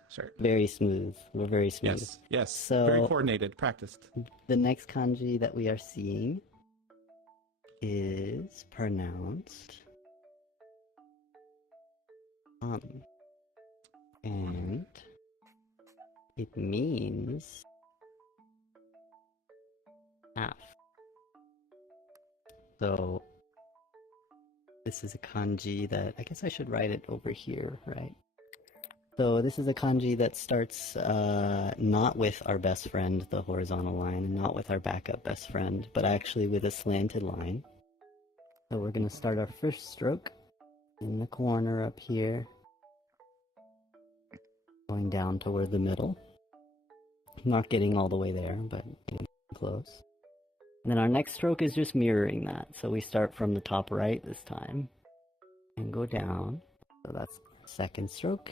Sure. Very smooth. We're very smooth. Yes. So- Very coordinated, practiced. The next kanji that we are seeing is pronounced and it means half. So this is a kanji that I guess I should write it over here, right? So this is a kanji that starts not with our best friend, the horizontal line, and not with our backup best friend, but actually with a slanted line. So we're going to start our first stroke in the corner up here, going down toward the middle. Not getting all the way there, but getting close. And then our next stroke is just mirroring that. So we start from the top right this time and go down. So that's the second stroke.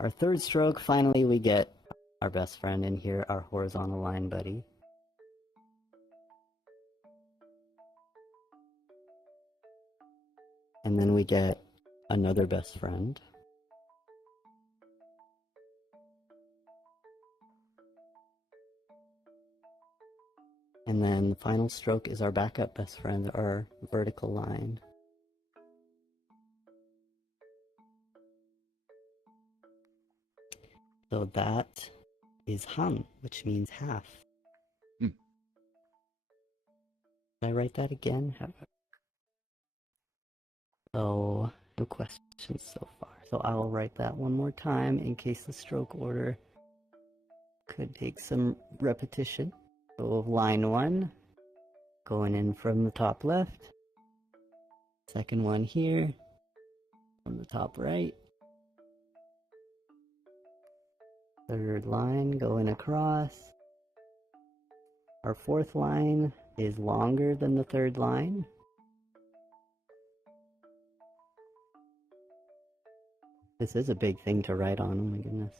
Our third stroke, finally we get our best friend in here, our horizontal line buddy. And then we get another best friend. And then the final stroke is our backup best friend, our vertical line. So that is han, which means half. Hmm. Did I write that again? So, no questions so far. So I will write that one more time in case the stroke order could take some repetition. So line 1, going in from the top left. Second one here, from the top right. Third line going across. Our fourth line is longer than the third line. This is a big thing to write on, oh my goodness.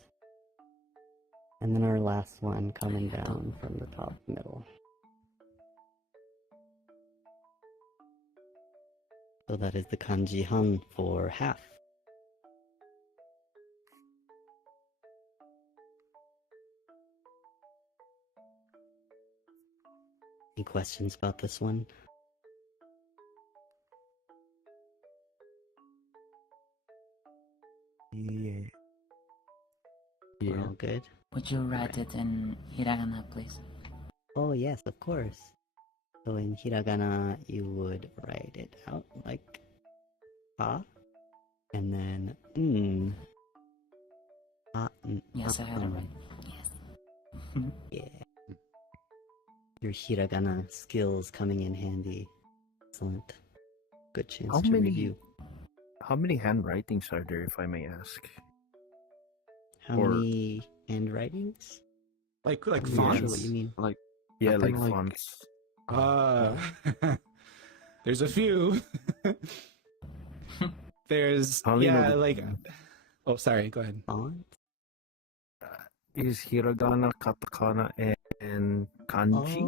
And then our last one coming down from the top middle. So that is the kanji han for half. Any questions about this one? good. Would you write it in hiragana, please? Oh yes, of course. So in hiragana, you would write it out like ha, and then ha. Yes, I had it right. Yes. Yeah. Your hiragana skills coming in handy. Excellent. Good chance How to many- review. How many handwritings are there, if I may ask? How or- many handwritings? Like I'm not sure fonts. what you mean. Like, Yeah, think like like- fonts. There's a few. There's I only know yeah, the- like. Oh, sorry. Go ahead. Font? Is hiragana, katakana, and kanji?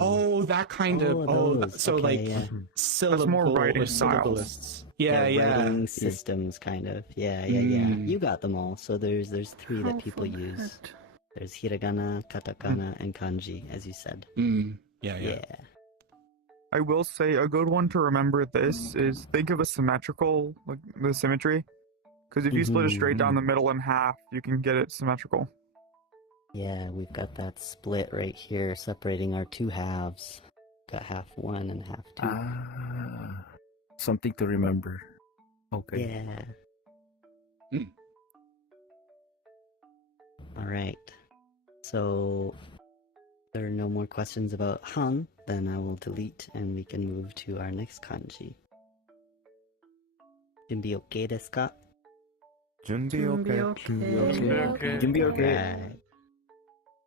Oh, that kind of. Oh, those. so Okay, like yeah. syllable more or writing styles. syllablists. Yeah, yeah. Writing systems, kind of. Yeah. You got them all. So there's three that people use. There's hiragana, katakana, and kanji, as you said. Yeah. Yeah. I will say a good one to remember this is think of a symmetrical, like the symmetry. Because if you split it straight down the middle in half, you can get it symmetrical. Yeah, we've got that split right here, separating our two halves. Got half one and half two. Something to remember. Okay. Yeah. All right. So, if there are no more questions about Han, then I will delete and we can move to our next kanji. Junbi okay desu ka? Junbi okay. Okay. Junbi okay.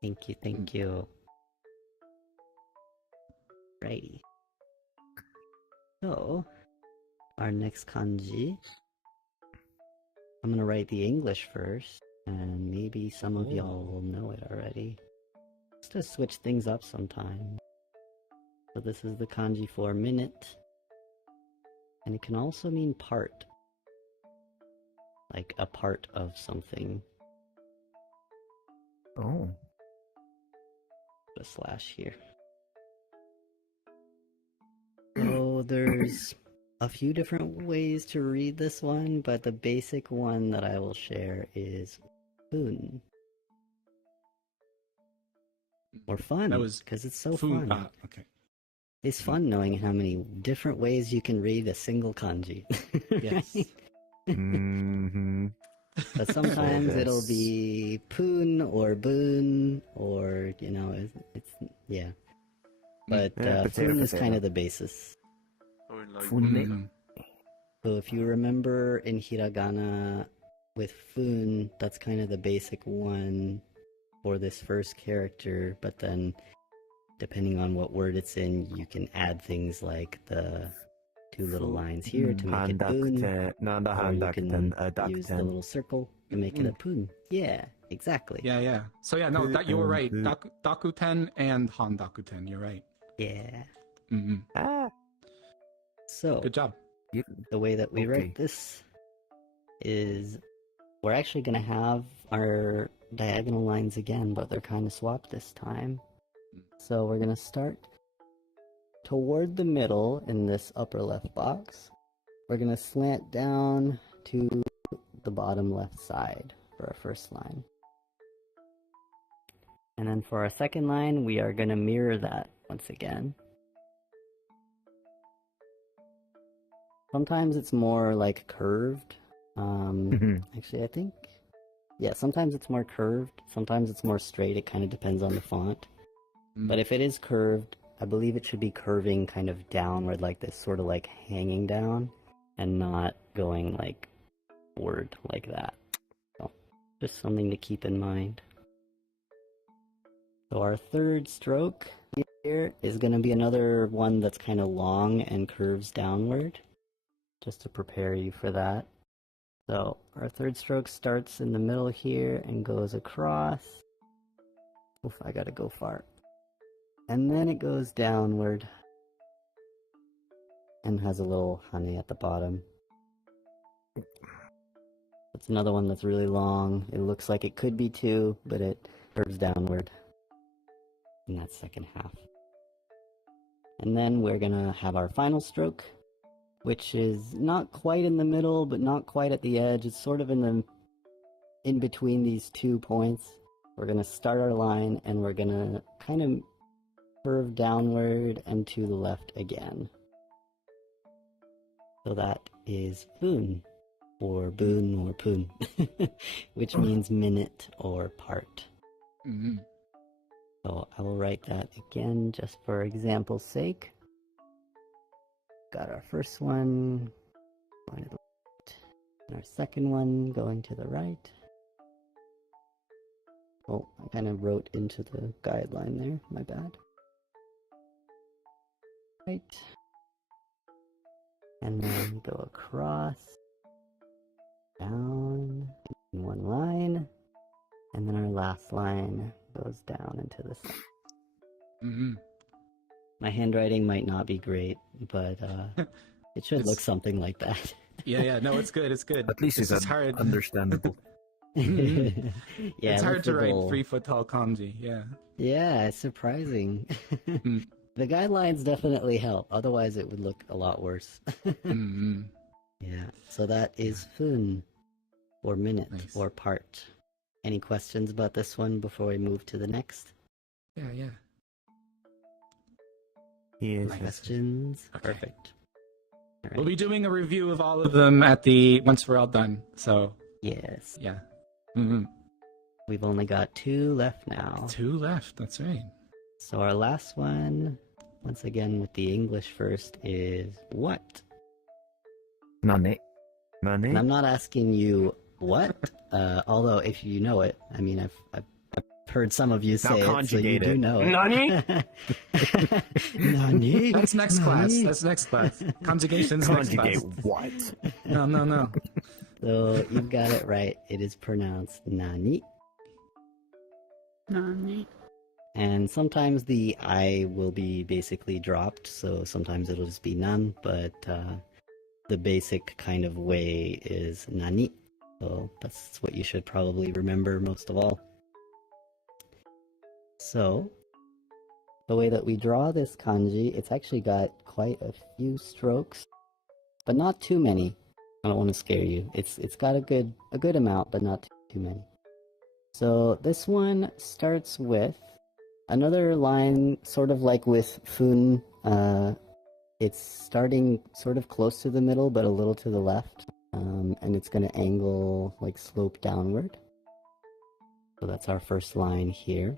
Right. Thank you. Righty. So, our next kanji. I'm gonna write the English first, and maybe some of y'all will know it already. Just to switch things up sometime. So this is the kanji for minute. And it can also mean part. Like a part of something. Oh. Put a slash here. So there's a few different ways to read this one, but the basic one that I will share is fun. Or fun, That was because it's so Food. fun. Okay. It's fun knowing how many different ways you can read a single kanji. Yes. Mm-hmm. But sometimes it'll Yes. be poon or boon or, it's yeah. But Yeah, potato, foon is potato. kind of the basis. Funne. So if you remember in hiragana with fun, that's kind of the basic one for this first character, but then depending on what word it's in, you can add things like the two little lines here to make it boon, or you can use the little circle to make it a poon. Yeah, exactly. Yeah. So yeah, no, that you were right. Dakuten and Handakuten. You're right. Yeah. Mm-hmm. So Good job. the way that we Okay. write this is we're actually going to have our diagonal lines again, but they're kind of swapped this time. So we're going to start toward the middle in this upper left box. We're going to slant down to the bottom left side for our first line. And then for our second line, we are going to mirror that once again. Sometimes it's more like curved. Actually, I think, yeah, sometimes it's more curved. Sometimes it's more straight. It kind of depends on the font. But if it is curved, I believe it should be curving kind of downward like this, sort of like hanging down and not going like forward like that. So just something to keep in mind. So our third stroke here is going to be another one that's kind of long and curves downward, just to prepare you for that. So our third stroke starts in the middle here and goes across. Oof, I gotta go far. And then it goes downward and has a little honey at the bottom. It's another one that's really long. It looks like it could be two, but it curves downward in that second half. And then we're gonna have our final stroke, which is not quite in the middle, but not quite at the edge. It's sort of in between these 2 points. we're going to start our line and we're going to kind of curve downward and to the left again. So that is boon, or boon, or poon, which means minute or part. Mm-hmm. So I will write that again just for example's sake. Got our first one going to the left, and our second one going to the right. Oh, I kind of wrote into the guideline there, my bad. Right. And then go across, down, in one line, and then our last line goes down into the center. Mm-hmm. My handwriting might not be great, but it should look something like that. Yeah, no, it's good, it's good. At least it's hard. understandable. Mm-hmm. Yeah, it's hard to write people- 3 foot tall kanji, yeah. Yeah, it's surprising. The guidelines definitely help, otherwise it would look a lot worse. Mm-hmm. Yeah, so that is fun, or minute, Nice. or part. Any questions about this one before we move to the next? Yeah. Yes. Questions? Okay. Perfect. All We'll right. be doing a review of all of them once we're all done, so Yes. yeah. Mm-hmm. We've only got 2 left now. 2 left, that's right. So our last one, once again with the English first, is what? Nane. And Nane? I'm not asking you what, although if you know it, I mean, I've heard some of you say it, so you conjugate do it. know it. Nani? Nani? That's next class. Nani? That's next class. Conjugation's next Conjugate class. what? No. So you've got it right. It is pronounced nani. Nani. And sometimes the I will be basically dropped, so sometimes it'll just be nan, but the basic kind of way is nani. So that's what you should probably remember most of all. So, the way that we draw this kanji, it's actually got quite a few strokes, but not too many. I don't want to scare you. It's got a good amount, but not too many. So this one starts with another line, sort of like with fun. It's starting sort of close to the middle, but a little to the left, and it's going to angle, like slope downward. So that's our first line here.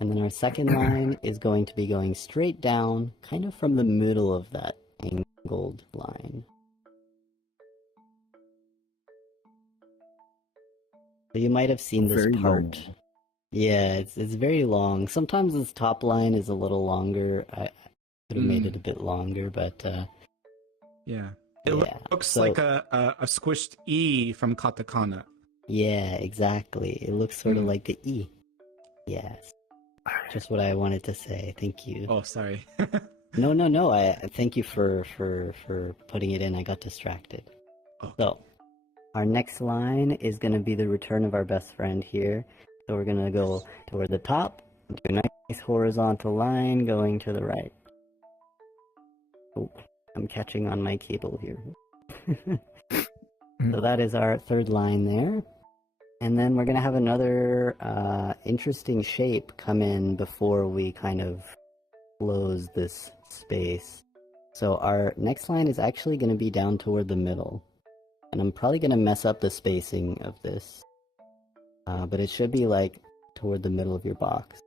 And then our second line is going to be going straight down, kind of from the middle of that angled line. So you might have seen this Very part. long. Yeah, it's very long. Sometimes this top line is a little longer. I could have made it a bit longer, but Yeah. It yeah. looks So- like a squished E from katakana. Yeah, exactly. It looks sort of like the E. Yes. Just what I wanted to say. Thank you. Oh, sorry. No. I thank you for putting it in. I got distracted. Oh. So, our next line is going to be the return of our best friend here. So we're going to go toward the top, do a nice horizontal line going to the right. Oh, I'm catching on my cable here. So that is our third line there. And then we're going to have another interesting shape come in before we kind of close this space. So our next line is actually going to be down toward the middle. And I'm probably going to mess up the spacing of this. But it should be like toward the middle of your box.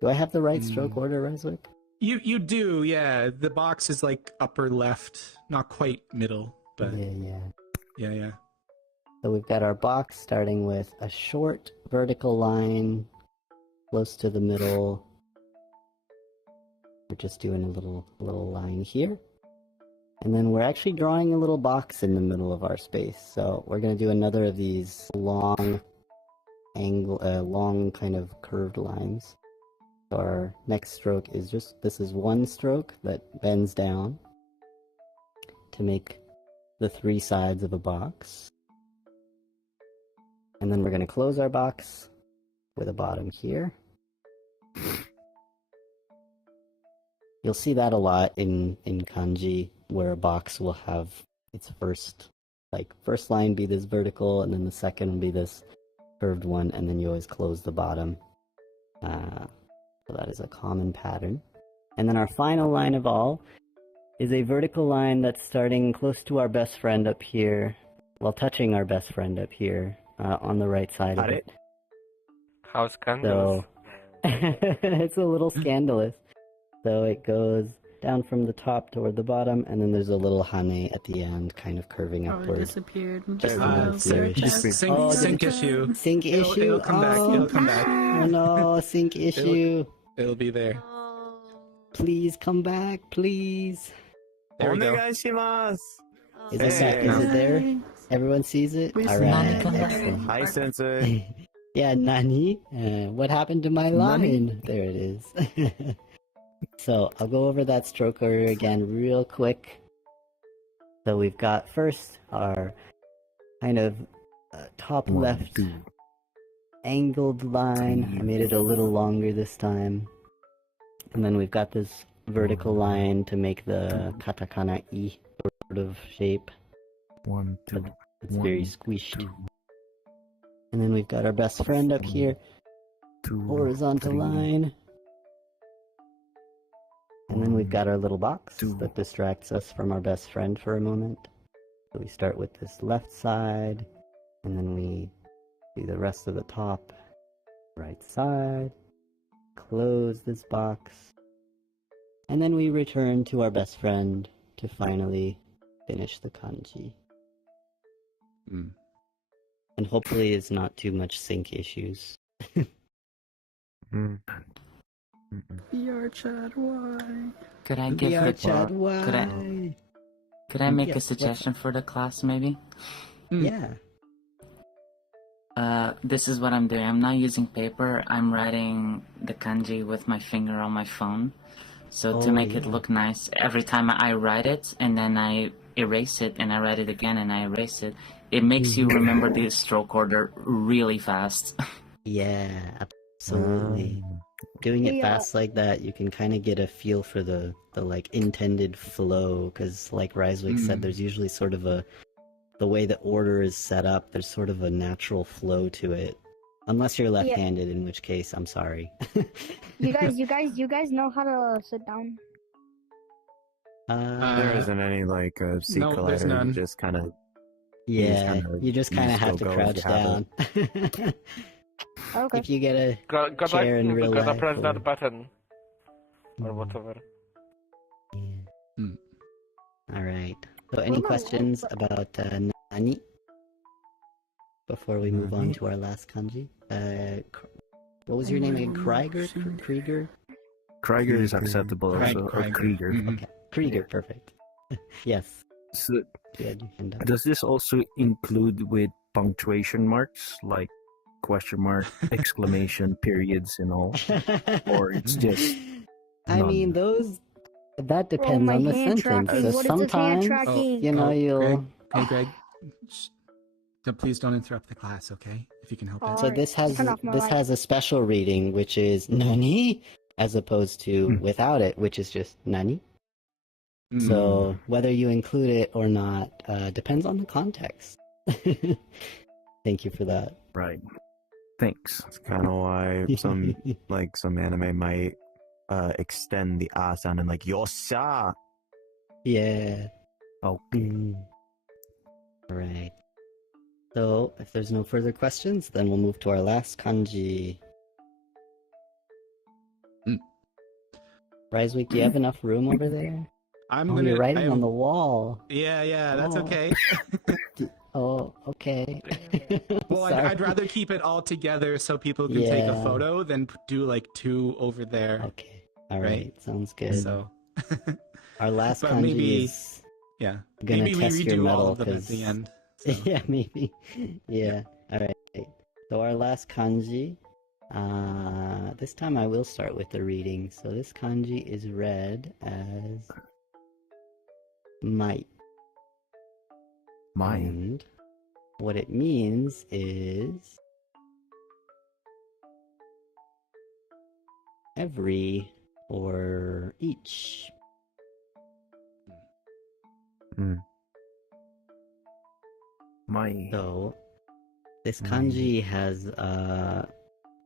Do I have the right stroke order, Reswick? You do, yeah. The box is like upper left, not quite middle, but yeah. So we've got our box starting with a short vertical line close to the middle. We're just doing a little line here. And then we're actually drawing a little box in the middle of our space. So we're going to do another of these long kind of curved lines. So our next stroke is this is one stroke that bends down to make the 3 sides of a box. And then we're going to close our box with a bottom here. You'll see that a lot in kanji, where a box will have its first like first line be this vertical, and then the second will be this curved one, and then you always close the bottom. So that is a common pattern. And then our final line of all is a vertical line that's starting close to our best friend up here, well, touching our best friend up here on the right side of it. How scandalous. So it's a little scandalous. So it goes down from the top toward the bottom, and then there's a little hane at the end, kind of curving Oh, it upward. disappeared. Sync issue. Sync issue. It'll come back. It'll come back. Oh no, sync issue. It'll be there. Please come back, please. There we go. Is it there? Everyone sees it? Alright, excellent. Hi, Sensei. Yeah, Nani? What happened to my line? There it is. So, I'll go over that stroke order again real quick. So we've got first our kind of top left angled line. I made it a little longer this time. And then we've got this vertical line to make the katakana I sort of shape. 1, 2. It's very squished. And then we've got our best friend up here. 2, Horizontal 3. line. And then we've got our little box that distracts us from our best friend for a moment. So we start with this left side, and then we do the rest of the top, right side, close this box, and then we return to our best friend to finally finish the kanji. And hopefully it's not too much sync issues. VRChat, why? Could I give VRChat, why? Could I make a Yes, suggestion for the class, maybe? Yeah. This is what I'm doing. I'm not using paper. I'm writing the kanji with my finger on my phone. So to make it look nice, every time I write it and then I erase it and I write it again and I erase it, it makes you remember the stroke order really fast. Yeah, absolutely. Doing it fast like that, you can kind of get a feel for the like intended flow, because like Ryswick said, there's usually sort of the way the order is set up, there's sort of a natural flow to it. Unless you're left-handed, in which case, I'm sorry. You guys know how to sit down? There isn't any like seat no, there's collider. none. You just kind of You just kind of have to crouch down. Okay. If you get a chair in real gotta life. press or- that button. Or whatever. Alright. So any questions about Nani? Before we move on to our last kanji? What was your name again? Krieger? Krieger? Krieger is acceptable also, or Krieger. Krieger. Okay. Krieger, perfect. Yes. So, You had your hand up. does this also include with punctuation marks, like question mark, exclamation, periods, and all? Or it's just I none? mean, that depends my on the hand sentence. tracking. So What is this hand sometimes, tracking? you know, you'll... Greg. Please don't interrupt the class, okay? If you can help it. So this has Turn off my light. a special reading, which is nani, as opposed to without it, which is just nani. So whether you include it or not depends on the context. Thank you for that. Right. Thanks. That's kind of why some anime might extend the ah sound and like yosha. Yeah. Okay. Alright. So, if there's no further questions, then we'll move to our last kanji. Ryswick, do you have enough room over there? You're writing on the wall. Yeah, that's okay. Oh, okay. Well, Sorry. I'd rather keep it all together so people can take a Yeah. photo than do like two over there. Okay. Alright, Right. sounds good. So, Our last but kanji maybe- is yeah. gonna Maybe we test your redo metal, all of them at 'cause- the end. So. Yeah, maybe. Yeah. Alright. So our last kanji. This time I will start with the reading. So this kanji is read as might. My. And what it means is every or each. My. So this kanji has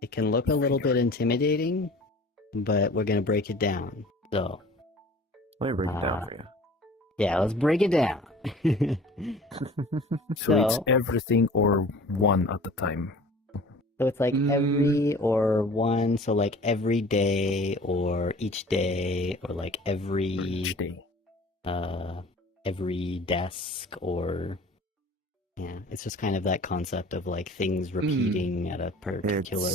it can look a little bit intimidating, but we're gonna break it down. So Let me break it down for you. yeah, let's break it down. So it's everything or one at a time. So it's like every or one, so like every day or each day or like every day. Every desk or yeah, it's just kind of that concept of like things repeating at a particular.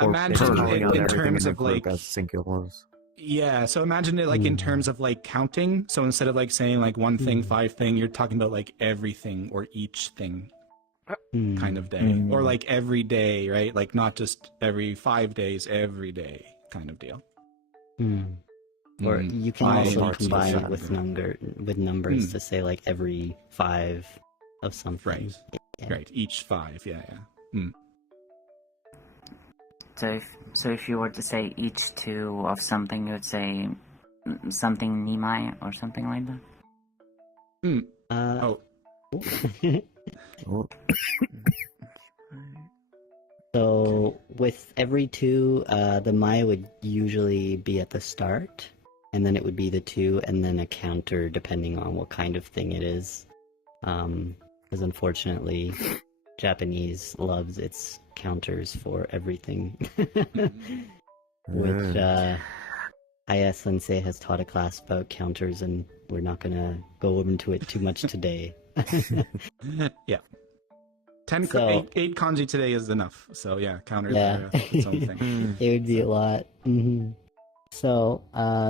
Imagine it in terms of like as singulars. Yeah, so imagine it like in terms of like counting. So instead of like saying like one thing, five thing, you're talking about like everything or each thing kind of day. Or like every day, right? Like not just every 5 days, every day kind of deal. Or you can also combine it with numbers to say like every 5 of something. Right. Yeah. Right. Each 5. Yeah. So if you were to say each 2 of something, you would say something nimai or something like that. So with every 2, the mai would usually be at the start, and then it would be the 2, and then a counter depending on what kind of thing it is. Because unfortunately, Japanese loves its counters for everything. Which Aya Sensei has taught a class about counters, and we're not gonna go into it too much today. Yeah. 8 kanji today is enough. So yeah, counters Yeah. are its own thing. It would be a lot. So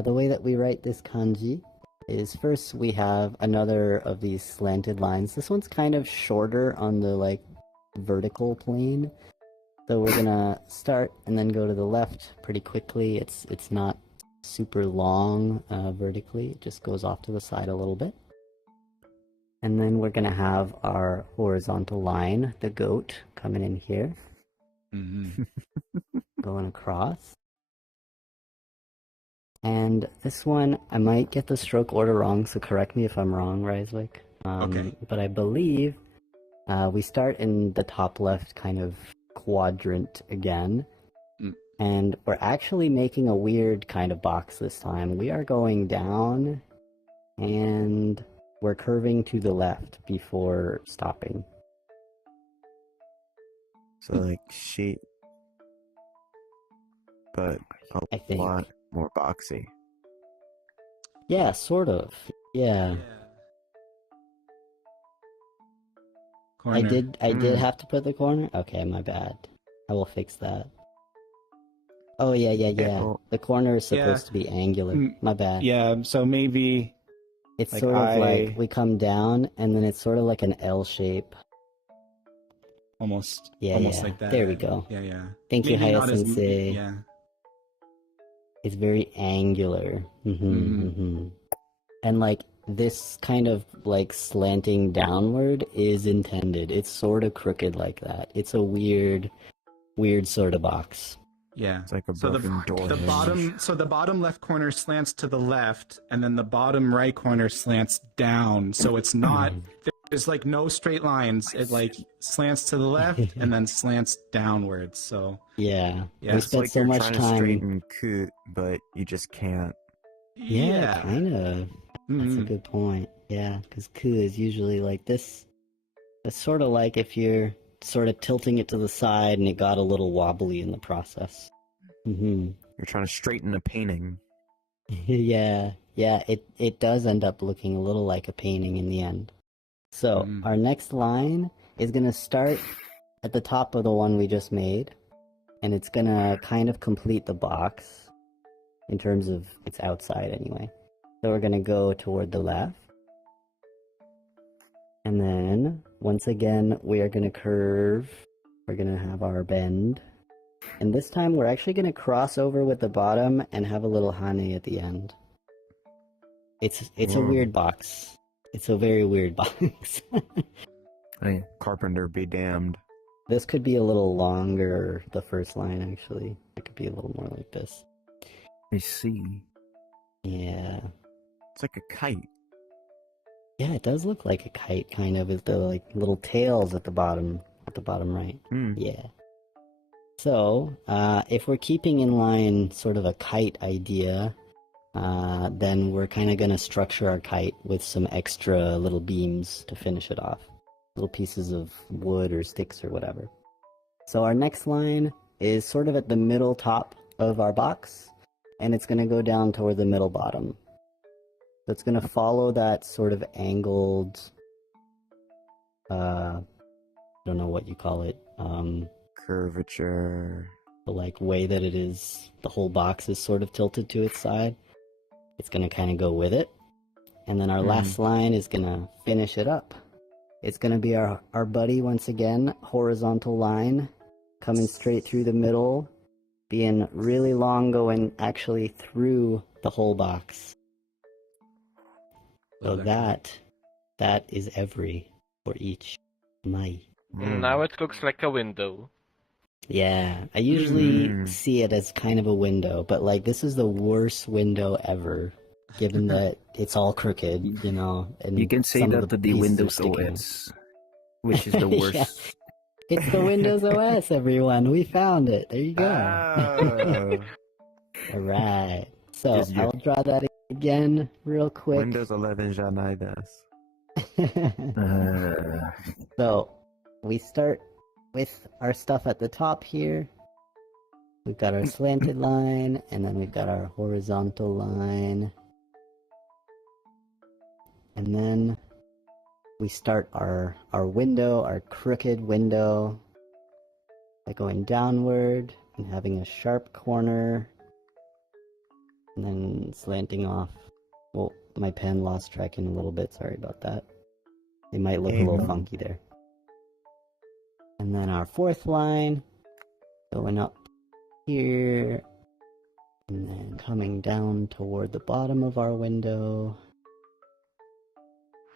the way that we write this kanji is first we have another of these slanted lines. This one's kind of shorter on the like vertical plane. So we're gonna start and then go to the left pretty quickly. It's not super long vertically. It just goes off to the side a little bit. And then we're gonna have our horizontal line, the goat, coming in here. Going across. And this one, I might get the stroke order wrong, so correct me if I'm wrong, Reiswick. Okay. But I believe we start in the top left kind of quadrant again. And we're actually making a weird kind of box this time. We are going down and we're curving to the left before stopping. So like sheet, but a lot more boxy. Yeah, sort of. Yeah. Corner. I did have to put the corner? Okay, my bad. I will fix that. Oh yeah. The corner is supposed to be angular. My bad. Yeah, so maybe it's like sort of like we come down and then it's sort of like an L shape. Almost Yeah. like that. There we go. Yeah. Thank you, Maybe Haya not as- Sensei. Yeah. It's very angular. And like this kind of like slanting downward is intended. It's sort of crooked like that. It's a weird sort of box. Yeah. It's like a So broken door. the bottom left corner slants to the left, and then the bottom right corner slants down. So it's not there's like no straight lines. It like slants to the left and then slants downwards. So yeah. We It's spent like so you're much trying to time. straighten Coot, but you just can't. Yeah, kind of. That's a good point. Yeah, because ku is usually like this. It's sort of like if you're sort of tilting it to the side and it got a little wobbly in the process. You're trying to straighten a painting. Yeah, it does end up looking a little like a painting in the end. So our next line is going to start at the top of the one we just made, and it's going to kind of complete the box in terms of its outside anyway. So we're going to go toward the left. And then, once again, we are going to curve. We're going to have our bend. And this time, we're actually going to cross over with the bottom and have a little hane at the end. It's a weird box. It's a very weird box. Hey, carpenter be damned. This could be a little longer, the first line, actually. It could be a little more like this. I see. Yeah. It's like a kite. Yeah, it does look like a kite, kind of, with the like little tails at the bottom right. Yeah. So, if we're keeping in line sort of a kite idea, then we're kind of going to structure our kite with some extra little beams to finish it off. Little pieces of wood or sticks or whatever. So our next line is sort of at the middle top of our box, and it's going to go down toward the middle bottom. So it's going to follow that sort of angled, I don't know what you call it, curvature, the like way that it is, the whole box is sort of tilted to its side. It's going to kind of go with it. And then our last line is going to finish it up. It's going to be our buddy once again, horizontal line, coming straight through the middle, being really long, going actually through the whole box. So that is every for each mai. Now it looks like a window. Yeah, I usually see it as kind of a window, but like this is the worst window ever, given that it's all crooked, you know. And you can say some that of to the pieces are Windows sticking. OS, which is the worst. Yeah. It's the Windows OS, everyone. We found it. There you go. Oh. All right. So Yes, I'll draw that again real quick. Windows 11 じゃないです。So we start with our stuff at the top here. We've got our slanted line, and then we've got our horizontal line. And then we start our window, our crooked window, by going downward and having a sharp corner, and then slanting off. Well, my pen lost tracking a little bit, sorry about that. It might look a little funky there. And then our fourth line, going up here, and then coming down toward the bottom of our window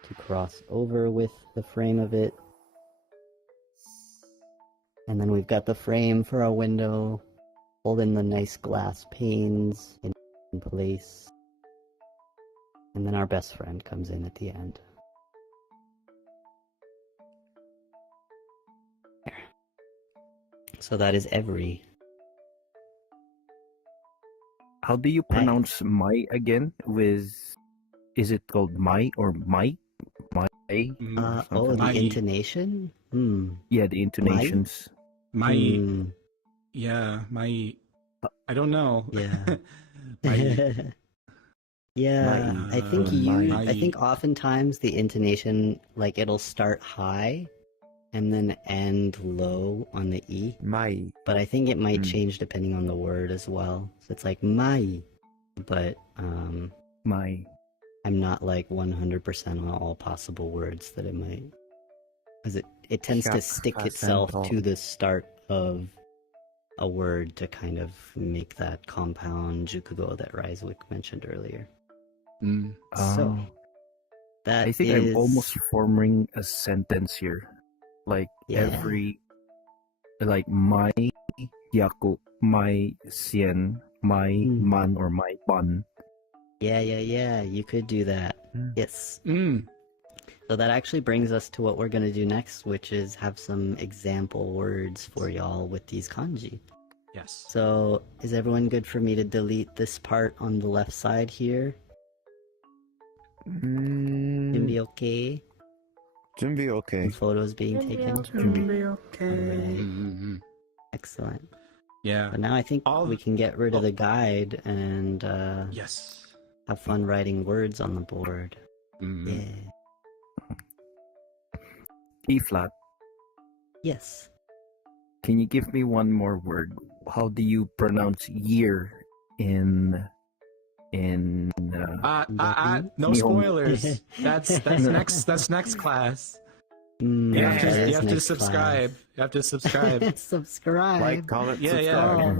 to cross over with the frame of it. And then we've got the frame for our window, holding the nice glass panes in place. And then our best friend comes in at the end. There. So that is every. How do you pronounce "mai" again? Is it called "mai" or "mai"? "Mai"? The intonation? Yeah, the intonations. My, yeah, my, I don't know. Yeah. My, Yeah, I think my- I think oftentimes the intonation, like it'll start high and then end low on the E. Mai. But I think it might change depending on the word as well. So it's like mai, but Mai. I'm not like 100% on all possible words that it might, because it tends to stick itself to the start of a word to kind of make that compound jukugo that Raizwick mentioned earlier. So that I think is... I'm almost forming a sentence here, like every, like my yaku, my sien, my man, or my ban. Yeah, you could do that. Yes. So that actually brings us to what we're going to do next, which is have some example words for y'all with these kanji. Yes. So is everyone good for me to delete this part on the left side here? Junbi okay? Junbi okay. And photos being taken? Junbi okay. Alright. Excellent. Yeah. But now I think we can get rid of the guide and yes, have fun writing words on the board. Yeah. E flat. Yes. Can you give me one more word? How do you pronounce year in no spoilers. That's next class. You have to subscribe. You have to subscribe. Subscribe. Like, comment, Yeah.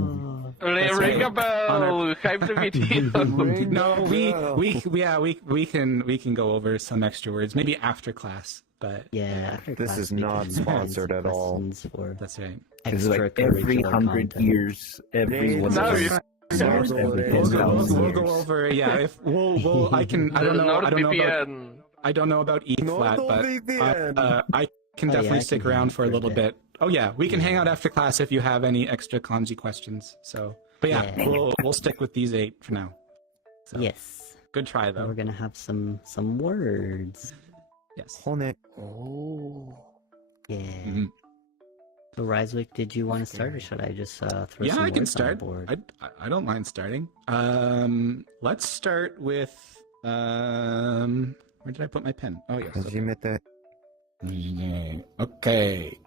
Ring a bell. Hype the video. No, we can go over some extra words maybe after class, but yeah, after this class is we not can sponsored answer at all. questions for that's right. It's like every 100 years, every No, 100 We'll go over. Yeah, if we'll I don't know. NordVPN. I don't know about E flat, but I can Oh, yeah, definitely I stick can hang around out for a little bit. bit. Oh yeah, we can hang out after class if you have any extra kanji questions. So, but yeah, Yeah. we'll stick with these 8 for now. So, Yes. good try Now though. we're gonna have some words. Yes. Hone. Oh. Yeah. Mhm. So Ryswick, did you want to start, or should I just throw Yeah, some I can words start. on the board? I don't mind starting. Let's start with where did I put my pen? Oh yes. Okay. Okay.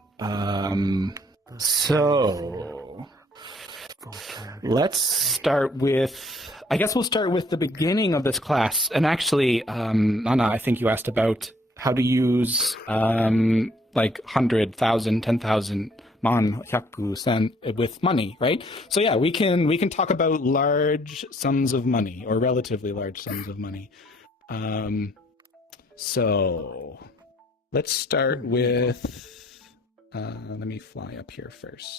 So let's start with. I guess we'll start with the beginning of this class. And actually, Anna, I think you asked about how to use like 100,000, 10,000 man, hyaku, sen with money, right? So yeah, we can talk about large sums of money or relatively large sums of money. So let's start with. Let me fly up here first.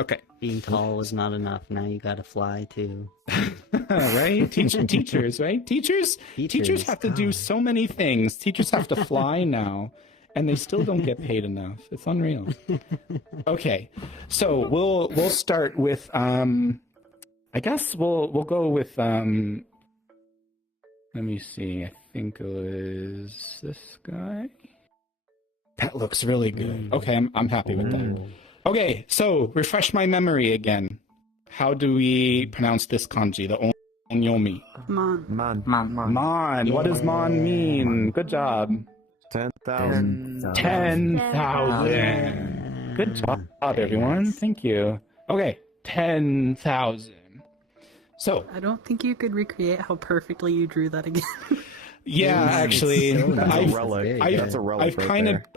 Okay. Being tall is not enough. Now you gotta fly too. Right? Teachers, right? Teachers have to do so many things. Teachers have to fly now, and they still don't get paid enough. It's unreal. Okay, so we'll start with I guess we'll go with let me see. I think it was this guy. That looks really good. Okay, I'm happy with that. Okay, so refresh my memory again. How do we pronounce this kanji? The onyomi. Mon. Mon. What does mon mean? Good job. 10,000. 10,000. Good job, everyone. Thank you. Okay, 10,000. So I don't think you could recreate how perfectly you drew that again. yeah, actually, That's a relic. That's a relic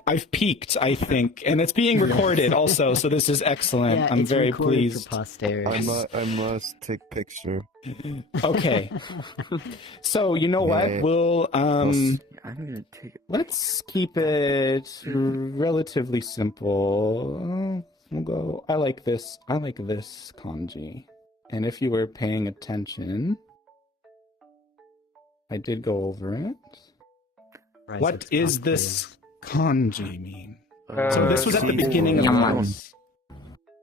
I've peaked, I think, and it's being recorded also. So this is excellent. Yeah, I'm it's very recorded pleased. for posterity. I must take picture. Okay. So you know what? Yeah. We'll I'm gonna take it. let's keep it relatively simple. We'll go. I like this kanji. And if you were paying attention, I did go over it. What is this kanji mean? So this was at the beginning of class.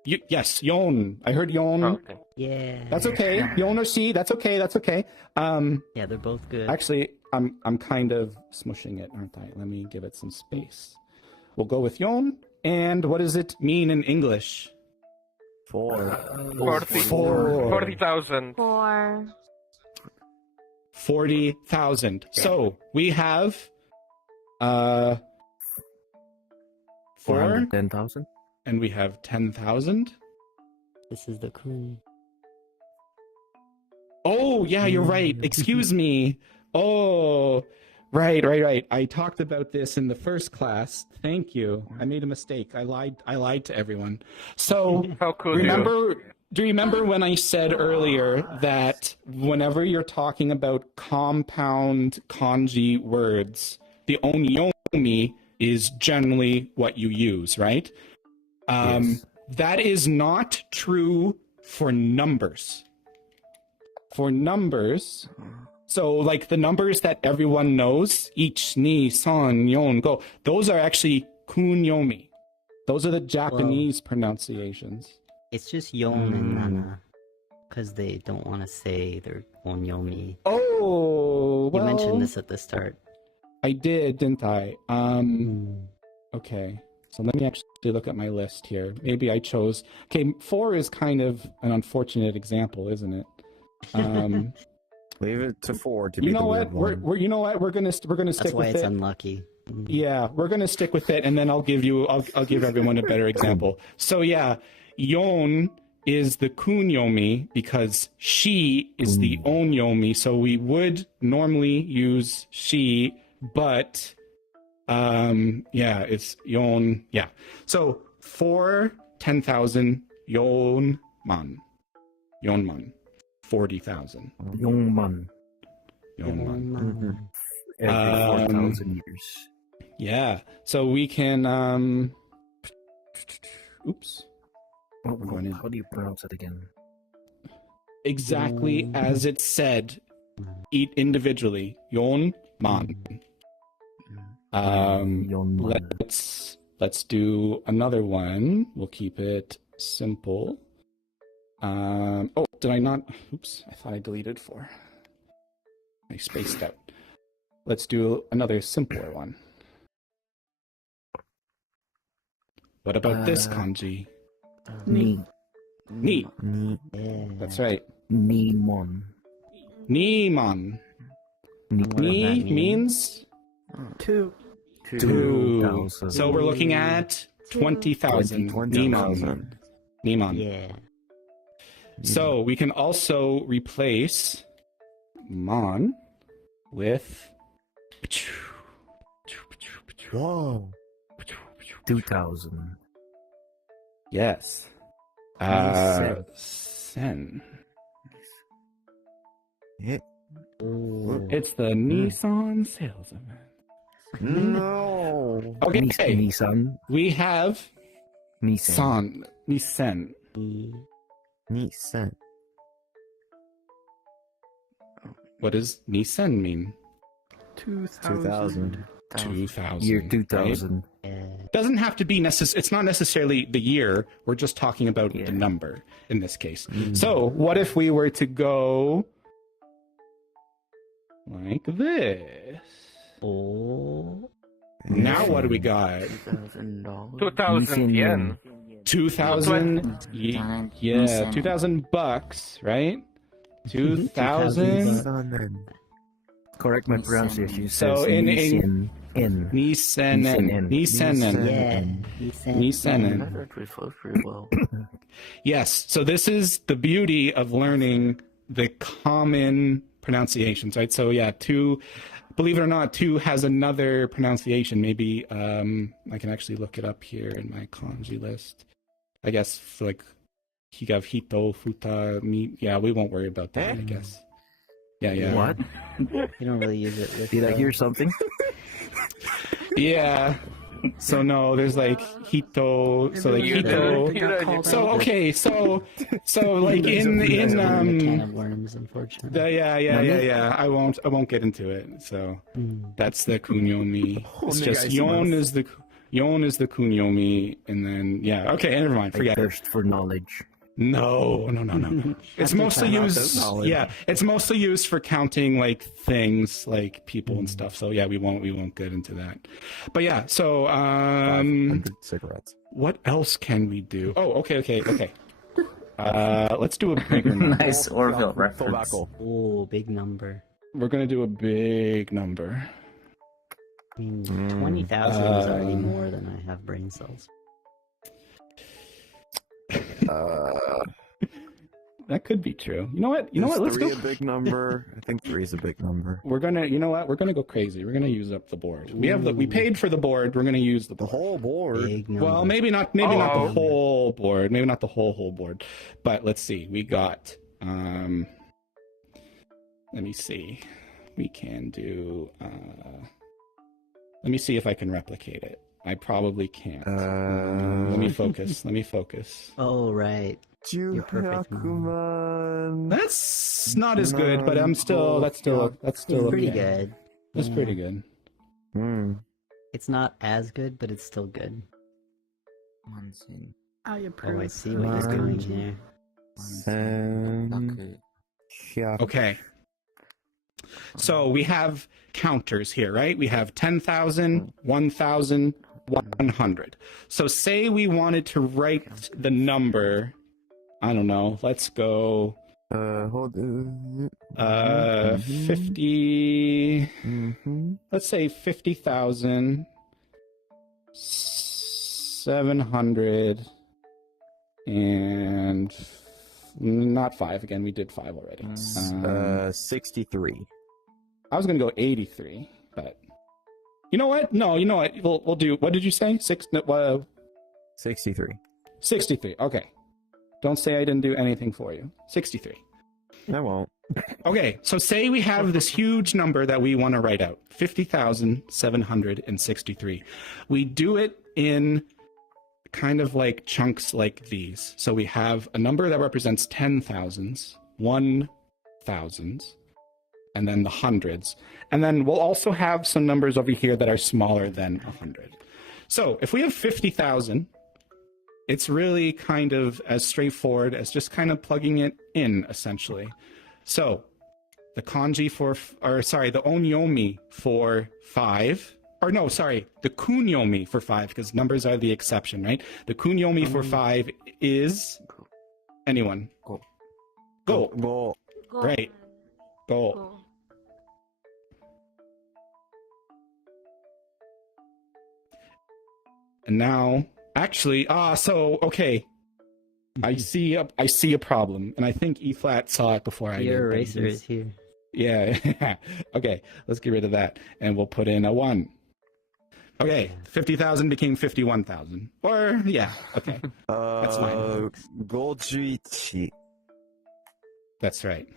Yes, yon. I heard yon. Okay. Yeah. That's okay. Yon or si. That's okay. That's okay. Yeah, they're both good. Actually, I'm kind of smushing it, aren't I? Let me give it some space. We'll go with yon. And what does it mean in English? 40,000. 40,000. So we have 4 10,000. and we have 10,000. This is the kun. Oh, yeah, you're right. Excuse me. Oh, right. I talked about this in the first class. Thank you. I made a mistake. I lied to everyone. So How could you? do you remember when I said earlier that whenever you're talking about compound kanji words, the onyomi is generally what you use, right? Yes. That is not true for numbers. For numbers, so like the numbers that everyone knows, ich, ni, san, yon, go, those are actually kunyomi. Those are the Japanese pronunciations. It's just yon and nana, because they don't want to say their onyomi. Oh, well, You mentioned this at the start. I did, didn't I? Okay, so let me actually look at my list here. Maybe I chose. Okay, 4 is kind of an unfortunate example, isn't it? Leave it to 4 to You be know the what? weird one. We're you know what? We're gonna stick That's why with it's it. unlucky. Yeah, we're gonna stick with it, and then I'll give everyone a better example. So yeah, yon is the kunyomi because she is the onyomi. So we would normally use she, but yeah, it's yon. Yeah. So for 10,000, yon man, 40,000. Yongman. Yonman. Every 4,000 years. Yeah. So we can oops. How do you pronounce it again? Exactly as it said. eat individually. Yon man. Let's do another one. We'll keep it simple. Oh, did I not? Oops, I thought I deleted 4. I spaced out. Let's do another simpler one. What about this kanji? Ni. Ni. Yeah. That's right. Nimon. Nimon. Ni means 2. 2. So we're looking at 20,000. Nimon. Nimon. Yeah. So we can also replace mon with Whoa. 2,000. yes. Sen. Yeah. It's the Nissan salesman. No. Okay. Nissan. We have Nissan. Nisen. Nissan. What does Nisen mean? 2,000. 2000. Year 2000. Right? Doesn't have to be it's not necessarily the year. We're just talking about the number in this case. So what if we were to go like this? Oh. Now what do we got? $2,000 yen. 2,000. Yeah, $2,000, right? 2,000. Correct my pronunciation. So in Nisenen. Yes. So this is the beauty of learning the common pronunciations, right? So yeah, 2. Believe it or not, 2 has another pronunciation. Maybe I can actually look it up here in my kanji list. I guess for like higav, hito, futa, mi. Yeah, we won't worry about that. I guess. Yeah. What? You don't really use it. Did I hear something? Yeah. So no, there's like hito. So like hito. So okay. So like in can of worms, unfortunately. Yeah. I won't get into it. So that's the kunyomi. It's just yon is the kunyomi, and then yeah. Okay, never mind. Forget it. Thirst for knowledge. No. It's mostly used. Yeah, it's mostly used for counting like things, like people and stuff. So yeah, we won't get into that. But yeah, so 500 cigarettes. what else can we do? Oh, okay. Let's do a bigger number. Nice Orville reference. Oh, big number. We're gonna do a big number. I mean, 20,000 is already more than I have brain cells. That could be true. You know what? Let's go. 3 a big number? I think 3 is a big number. We're gonna. You know what? We're gonna go crazy. We're gonna use up the board. We paid for the board. We're gonna use the whole board. Well, maybe not the whole board. Maybe not the whole board. But let's see. We got. Let me see. We can do. Let me see if I can replicate it. I probably can't. Let me focus. Oh, right. You're perfect. That's not as good, but that's still pretty okay. good. That's pretty good. It's not as good, but it's still good. I approve. Oh, I see what you're doing here. Okay. So we have counters here, right? We have 10,000, 1,000, 100. So say we wanted to write the number, I don't know, let's go 50, let's say 50,700 and not 5 again. We did 5 already. 63. I was gonna go 83, but you know what? No, you know what? We'll do. What did you say? 63. 63. Okay. Don't say I didn't do anything for you. 63. I won't. Okay, so say we have this huge number that we want to write out, 50,763. We do it in kind of like chunks like these. So we have a number that represents 10,000s, 1,000s, and then the hundreds. And then we'll also have some numbers over here that are smaller than 100. So if we have 50,000, it's really kind of as straightforward as just kind of plugging it in, essentially. So the kanji for, the onyomi for 5, or no, sorry, the kunyomi for 5, because numbers are the exception, right? The kunyomi for 5 is, anyone? Go. Go. Right. Go. And now, actually, okay. I see a problem, and I think E flat saw it before I did. Your eraser is here. Yeah. Okay, let's get rid of that, and we'll put in a 1. Okay, 50,000 became 51,000. Or yeah, okay, that's fine. 51. That's right.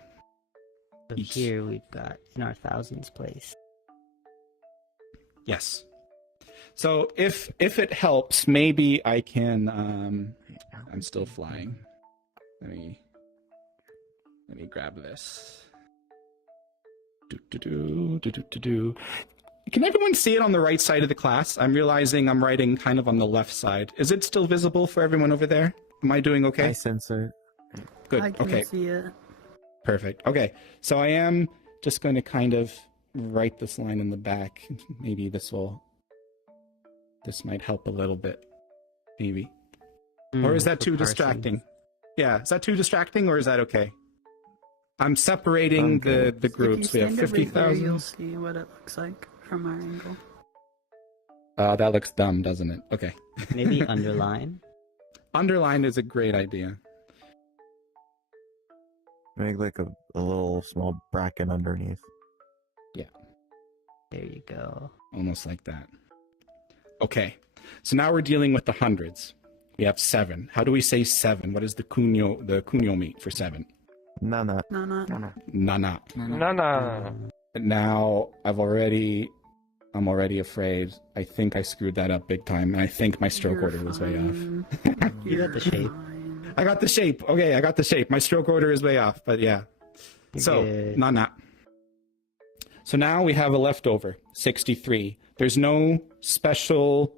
So here we've got in our thousands place. Yes. So if it helps, maybe I can. I'm still flying. Let me grab this. Can everyone see it on the right side of the class? I'm realizing I'm writing kind of on the left side. Is it still visible for everyone over there? Am I doing okay? I censor. Good. I can okay. see it. Perfect. Okay. So I am just going to kind of write this line in the back. Maybe this might help a little bit. Maybe. Or is that too distracting? Yeah. Is that too distracting, or is that okay? I'm separating the groups. We have 50,000. You'll see what it looks like from our angle. That looks dumb, doesn't it? Okay. Maybe underline. Underline is a great idea. Make like a little small bracket underneath. Yeah. There you go. Almost like that. Okay. So now we're dealing with the hundreds. We have 7. How do we say 7? What is the kunyomi for 7? Nana. Nana. Nana. Nana. Now I'm already afraid. I think I screwed that up big time, and I think my stroke order was way off. You got the shape. I got the shape. Okay, I got the shape. My stroke order is way off, but yeah. So, nana. So now we have a leftover, 63. There's no special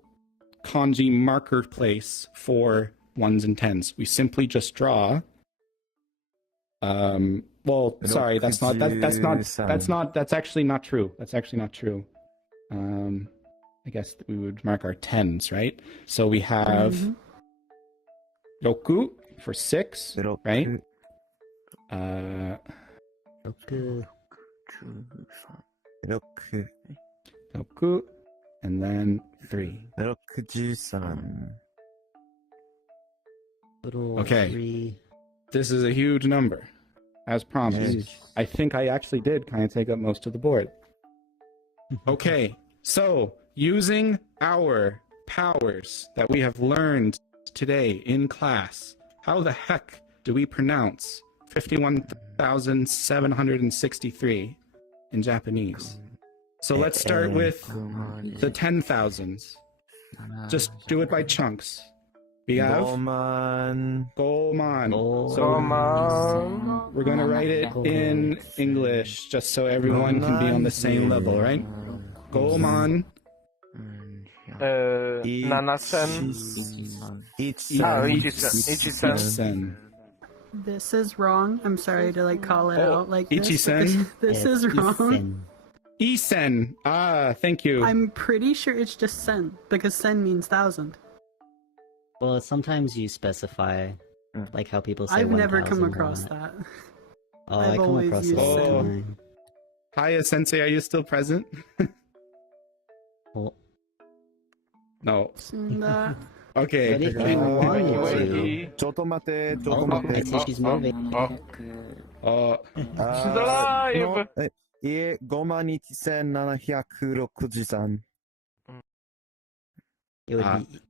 kanji marker place for 1s and 10s. We simply just draw. Sorry, that's actually not true. That's actually not true. I guess we would mark our 10s, right? So we have roku for 6, right? Roku, and then 3. Okay. 3. This is a huge number, as promised. Huge. I think I actually did kind of take up most of the board. Okay, so using our powers that we have learned today in class, how the heck do we pronounce 51,763 in Japanese? So let's start with the 10,000s. Just do it by chunks. We have Goman. So we're going to write it in English just so everyone can be on the same level, right? Goman. Nanasen. Ichisen. This is wrong. I'm sorry to call it out like this. Ichisen? This is wrong. Isen. Thank you. I'm pretty sure it's just sen, because sen means 1,000. Well, sometimes you specify, like how people say I've never 1,000 come or across whatnot. that. Oh, I've I come always across used it all the sen. time. Hiya Sensei, are you still present? Well, no. That. Okay. but if you want to, ちょっと待って、ちょっ oh, と待っ I て。 think she's moving. She's alive! いえ、52,763。It would be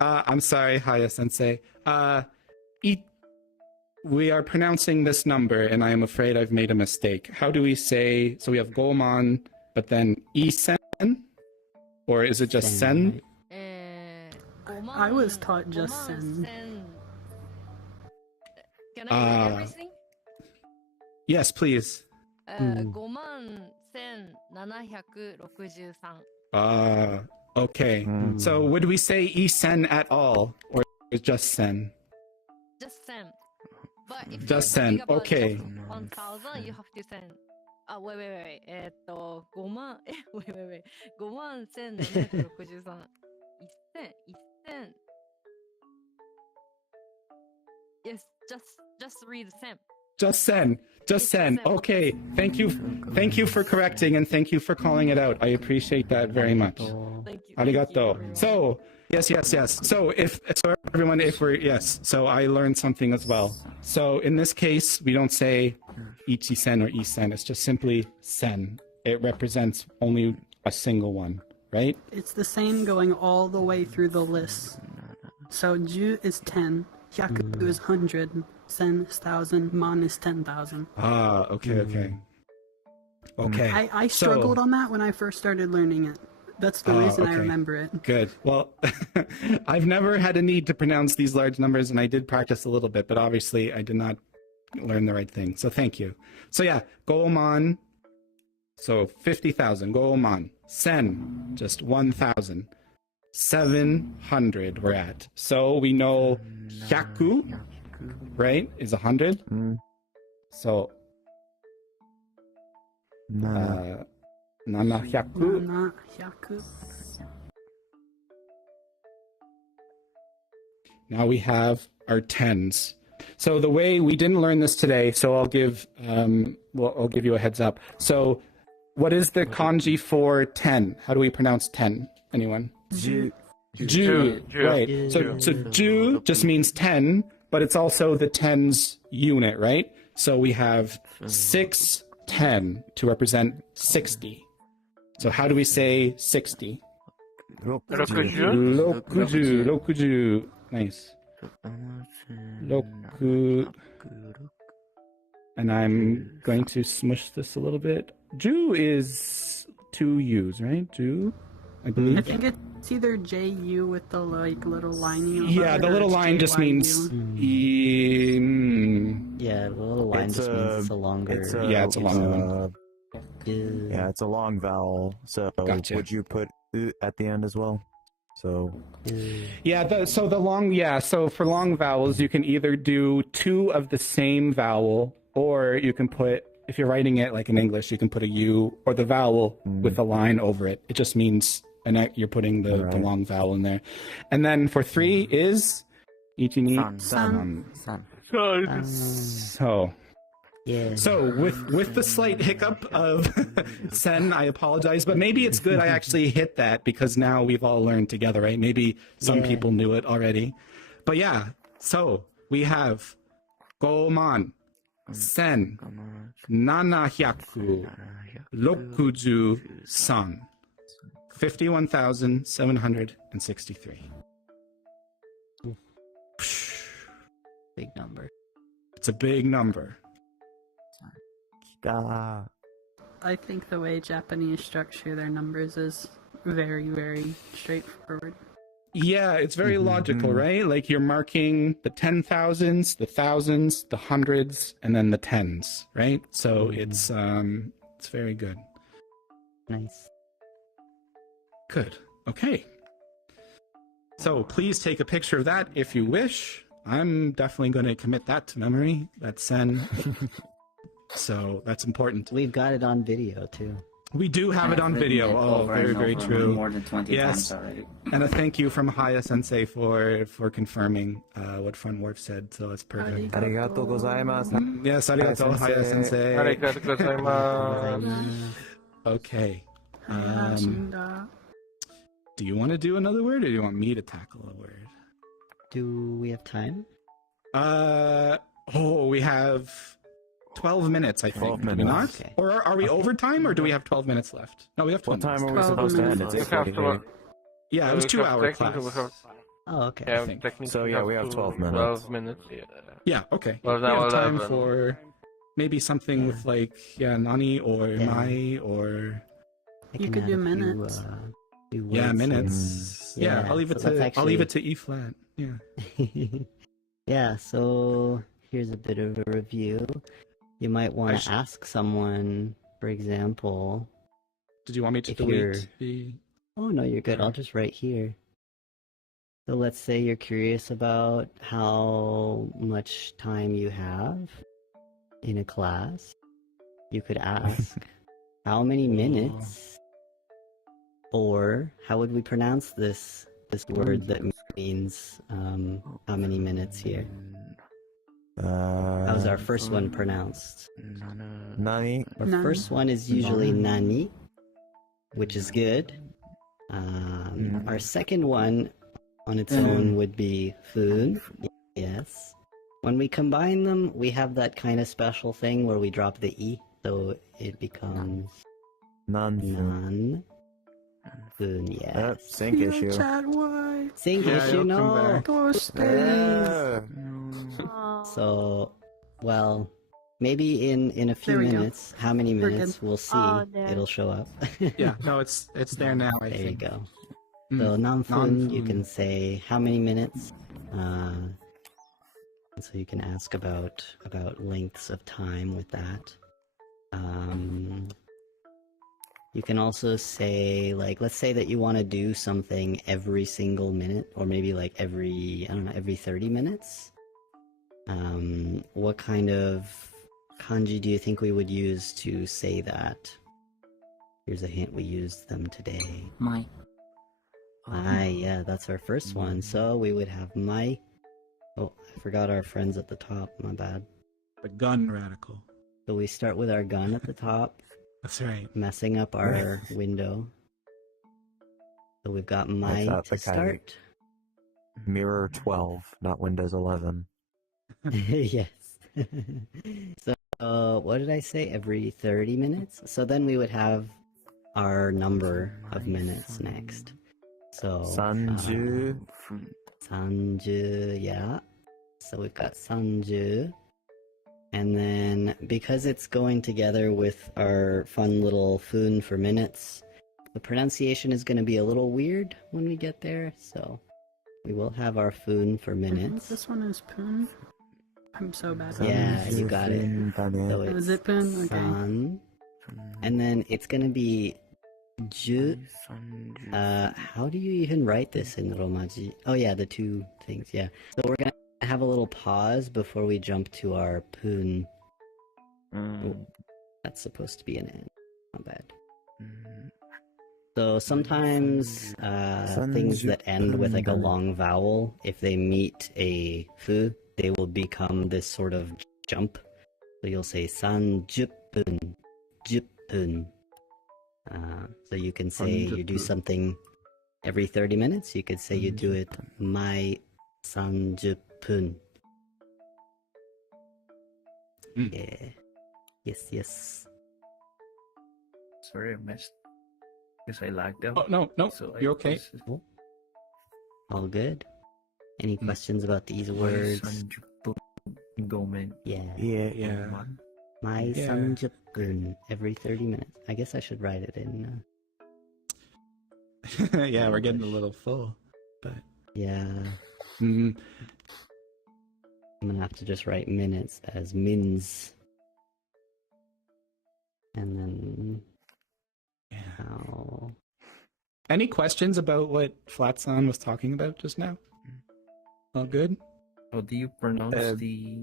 I'm sorry, Haya Sensei. We are pronouncing this number, and I am afraid I've made a mistake. How do we say? So we have Goman, but then Isen, or is it just Sen? I was taught just sen. Can I read everything? Yes, please. Ah, okay. So would we say isen at all, or just sen? Just sen. But if Just you're sen, talking about okay. just 1,000, you have to send. Wait. 5万、wait. 51,763。1000。Yes, just read sen. Just sen. Okay. Thank you for correcting, and thank you for calling it out. I appreciate that very much. Thank you. Arigato. So yes. So everyone, so I learned something as well. So in this case, we don't say ichi sen or isen. It's just simply sen. It represents only a single one, right? It's the same going all the way through the list. So ju is 10, hyaku is 100, sen is 1,000, man is 10,000. Ah, okay. Okay. I struggled on that when I first started learning it. That's the reason I remember it. Good. Well, I've never had a need to pronounce these large numbers, and I did practice a little bit, but obviously I did not learn the right thing. So thank you. So yeah, goman. So 50,000, goman. Sen, just 1,000. 700 we're at. So we know hyaku, right, is 100. So 700. 700. Now we have our tens. So the way we didn't learn this today, so I'll give you a heads up. So what is the kanji for 10? How do we pronounce 10? Anyone? Ju. Right. So ju just means 10, but it's also the tens unit, right? So we have 6 10 to represent 60. So how do we say 60? Rokuju. Nice. Roku. And I'm going to smush this a little bit. Ju is 2 U's, right? Ju, I believe. I think it's either JU with the little lining. Yeah, the little line just means. Yeah, the little line just means it's a longer. It's a longer one. Yeah, it's a long vowel. So would you put u at the end as well? So so for long vowels you can either do 2 of the same vowel, or you can put, if you're writing it like in English, you can put a U or the vowel with a line over it. It just means you're putting the long vowel in there. And then for 3 is San. So yeah. So with the slight hiccup of sen, I apologize, but maybe it's good I actually hit that, because now we've all learned together, right? Maybe some people knew it already. But yeah, so we have goman, sen, 763, 51,763. Big number. It's a big number. I think the way Japanese structure their numbers is very, very straightforward. Yeah, it's very logical, right? Like you're marking the 10,000s, the thousands, the hundreds, and then the tens, right? So it's very good. Nice. Good. Okay. So please take a picture of that if you wish. I'm definitely going to commit that to memory. That's sen. So that's important. We've got it on video too. We do have it on video. Oh, very true. More than 20 times already. And a thank you from Haya Sensei for confirming what Front Wharf said. So that's perfect. Arigatou gozaimasu. Yes, arigatou, Haya Sensei. Arigatou gozaimasu. Okay. Do you want to do another word, or do you want me to tackle a word? Do we have time? We have 12 minutes, I think. 12 minutes. Do we not? Okay. Or are we over time, or do we have 12 minutes left? No, we have 12 What time minutes. are we supposed to end? It's 8:30. Yeah, it was 2-hour class. Oh, okay. Yeah, think. technically So, yeah, we have 12 minutes. 12 minutes, yeah. Yeah, okay. Well, We now have time 11. for maybe something with like, Nani or Mai or... I You can could add do a few, minutes. few Yeah, words minutes. here. Yeah, I'll leave it so to that's I'll leave it actually- to E flat. Yeah. Yeah, so here's a bit of a review. You might want to ask someone, for example. Did you want me to if you're... delete the... Oh, no, you're good. I'll just write here. So let's say you're curious about how much time you have in a class. You could ask, how many minutes? Or how would we pronounce this word that means how many minutes here? How's our first one pronounced? Nani. Our first one is usually nani, which is good. Our second one on its own would be fun. Yes. When we combine them, we have that kind of special thing where we drop the e, so it becomes nan. Fun, yes. Sync issue. Sync issue, no. Yeah. So, well, maybe in a few There we go. minutes, how many We're minutes, good. we'll see. Oh, there. It'll show up. Yeah, no, it's there now, I There think. you go. Mm, So, non-fun, you non-fun. can say how many minutes. And so you can ask about lengths of time with that. You can also say, like, let's say that you want to do something every single minute, or maybe like every 30 minutes. What kind of kanji do you think we would use to say that? Here's a hint, we used them today. My. Yeah, that's our first one. So we would have my. Oh, I forgot our friends at the top, my bad. The gun radical. So we start with our gun at the top. That's right. Messing up our window. So we've got my That's to the kind- start. Mirror 12, not Windows 11. Yes. So, what did I say? Every 30 minutes? So then we would have our number of minutes next. So, Sanju. Sanju, yeah. So we've got Sanju. And then, because it's going together with our fun little fun for minutes, the pronunciation is going to be a little weird when we get there, so we will have our fun for I think minutes. this one is Poon. I'm so bad. Yeah, you got it. So Oh, is it's it Poon? Okay. san, and then it's going to be ju. How do you even write this in Romaji? Oh yeah, the two things, yeah. So we're going to have a little pause before we jump to our pun. Oh, that's supposed to be an N. Not bad. So sometimes things that end with like a long vowel, if they meet a fu, they will become this sort of jump. So you'll say sanjupun, jupun. So you can say you do something every 30 minutes. You could say you do it mai sanjupun. Yeah. Yes. Sorry, I missed. Because I lagged out. Oh, no, So you're okay. All good. Any questions about these words? Gomen. Yeah. Yeah. My Yeah. sanjupun every 30 minutes. I guess I should write it in. Yeah, we're getting a little full, but Yeah. mm, I'm gonna have to just write minutes as mins. And then. How. any questions about what Flatson was talking about just now? All good? How do you pronounce the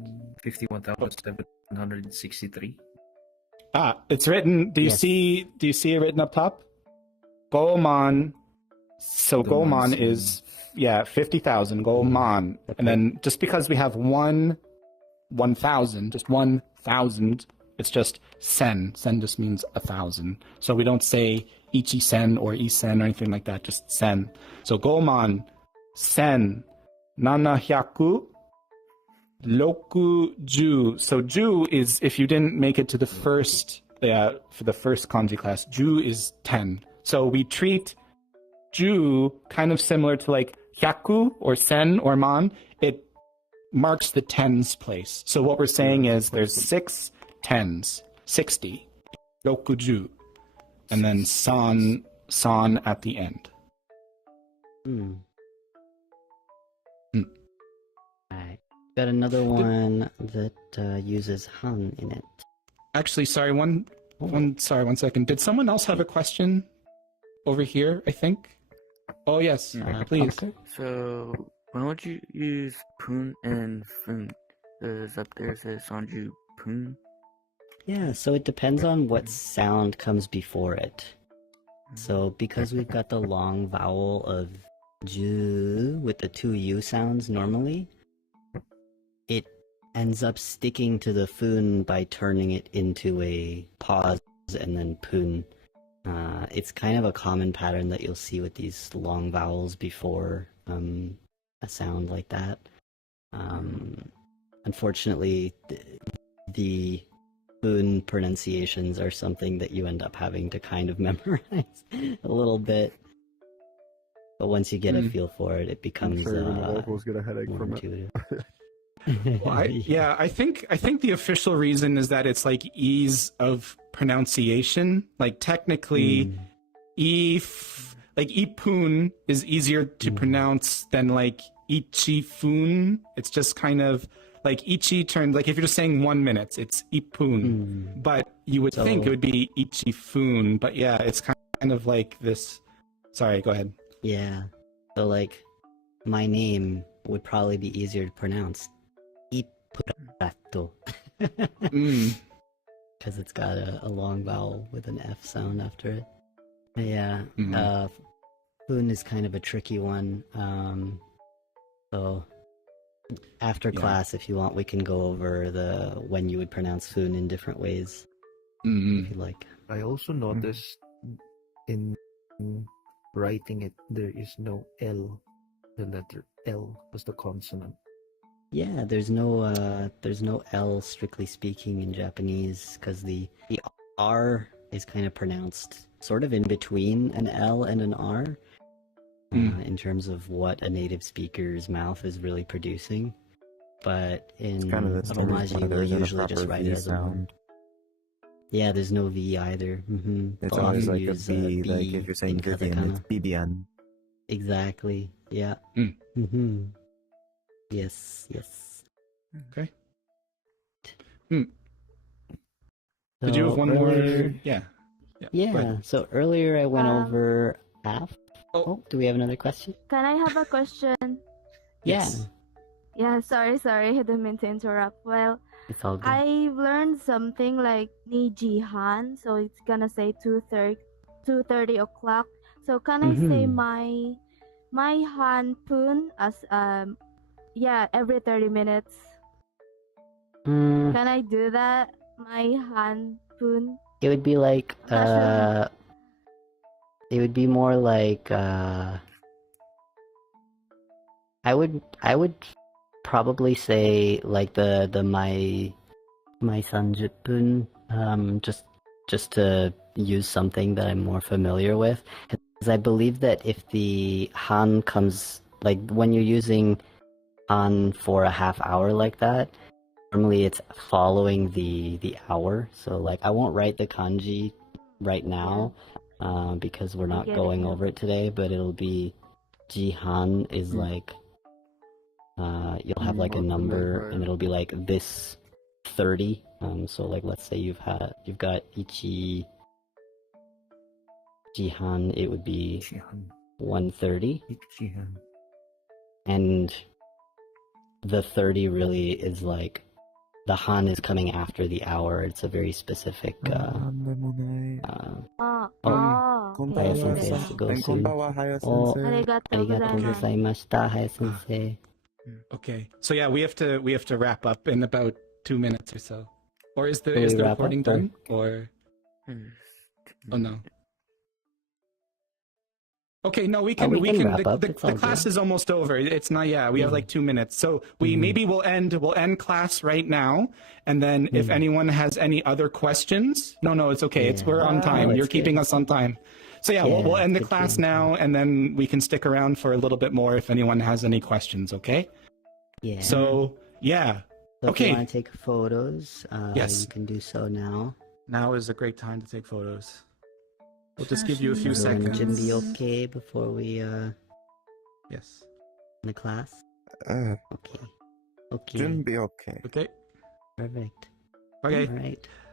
51,763? It's written. Do you Yes. see it written up top? Gomon. So Gomon is 50,000 Gomon, and then just because we have 1,000, just 1,000, it's just sen. Sen just means 1,000. So we don't say ichi sen or isen or anything like that. Just sen. So Gomon, sen, 700, Roku Ju. So Ju is, if you didn't make it to the first, for the first kanji class, Ju is 10. So we treat Ju kind of similar to like Hyaku or Sen or Man. It marks the tens place. So what we're saying is there's 6 tens, 60, Rokuju, and then san at the end. Alright. Got another one that uses Han in it. Actually, sorry, one second. Did someone else have a question over here, I think? Oh, yes, please. Okay. So, why don't you use Poon and Foon? Because up there it says Sanju Poon. Yeah, so it depends on what sound comes before it. So because we've got the long vowel of ju with the two U sounds normally, it ends up sticking to the Foon by turning it into a pause and then Poon. It's kind of a common pattern that you'll see with these long vowels before a sound like that. Unfortunately, the Foon pronunciations are something that you end up having to kind of memorize a little bit. But once you get a feel for it, it becomes I'm sure even the locals get a headache more from intuitive. Well, I think the official reason is that it's like ease of pronunciation. Like technically, ipun is easier to pronounce than like ichifun. It's just kind of like ichi turns, like if you're just saying 1 minute, it's ipun. But you would think it would be ichifun. But yeah, it's kind of like this. Sorry, go ahead. Yeah. So like, my name would probably be easier to pronounce. Ipurato. Because it's got a long vowel with an F sound after it. But yeah. Foon is kind of a tricky one. So after class, if you want, we can go over when you would pronounce Foon in different ways. If you like. I also noticed in writing it, there is no L. The letter L was the consonant. Yeah, there's no L strictly speaking in Japanese because the R is kind of pronounced sort of in between an L and an R in terms of what a native speaker's mouth is really producing. But in Romaji, we'll usually just write it as a sound. Yeah, there's no V either. It's always like a B, like if you're saying Vivian, it's Bibian. Exactly. Yeah. Yes. Okay. Did you have one more? Yeah. Yeah. So earlier I went over half. Oh, do we have another question? Can I have a question? Yes. Yeah, sorry, I didn't mean to interrupt. Well, it's all good. I've learned something like Nijihan, so it's gonna say 2:30 o'clock. So can I say my Han Pun as every 30 minutes? Can I do that? My Han Pun? It would be like it would be more like I would probably say like the my Sanjipun just to use something that I'm more familiar with, because I believe that if the Han comes, like when you're using Han for a half hour like that, normally it's following the hour. So like I won't write the kanji right now because we're not going over it today, but it'll be Jihan is like you'll have like a number and it'll be like this 30. So like let's say you've got Ichi Jihan, it would be 130. And the 30 really is like the Han is coming after the hour. It's a very specific Okay. So yeah, we have to wrap up in about 2 minutes or so. Or is the recording done? Or oh no. Okay, no, we can wrap up. The class is almost over. It's not, we have like 2 minutes. So maybe we'll end class right now, and then if anyone has any other questions. No, it's okay. We're on time. You're keeping us on time. So we'll end the class now, and then we can stick around for a little bit more if anyone has any questions, okay? Yeah. So okay. If you want to take photos, yes, you can do so now. Now is a great time to take photos. We'll just give you a few seconds. Jim, be okay before we yes, in the class. Okay. Okay. Shouldn't be okay. Okay. Perfect. Okay. All right.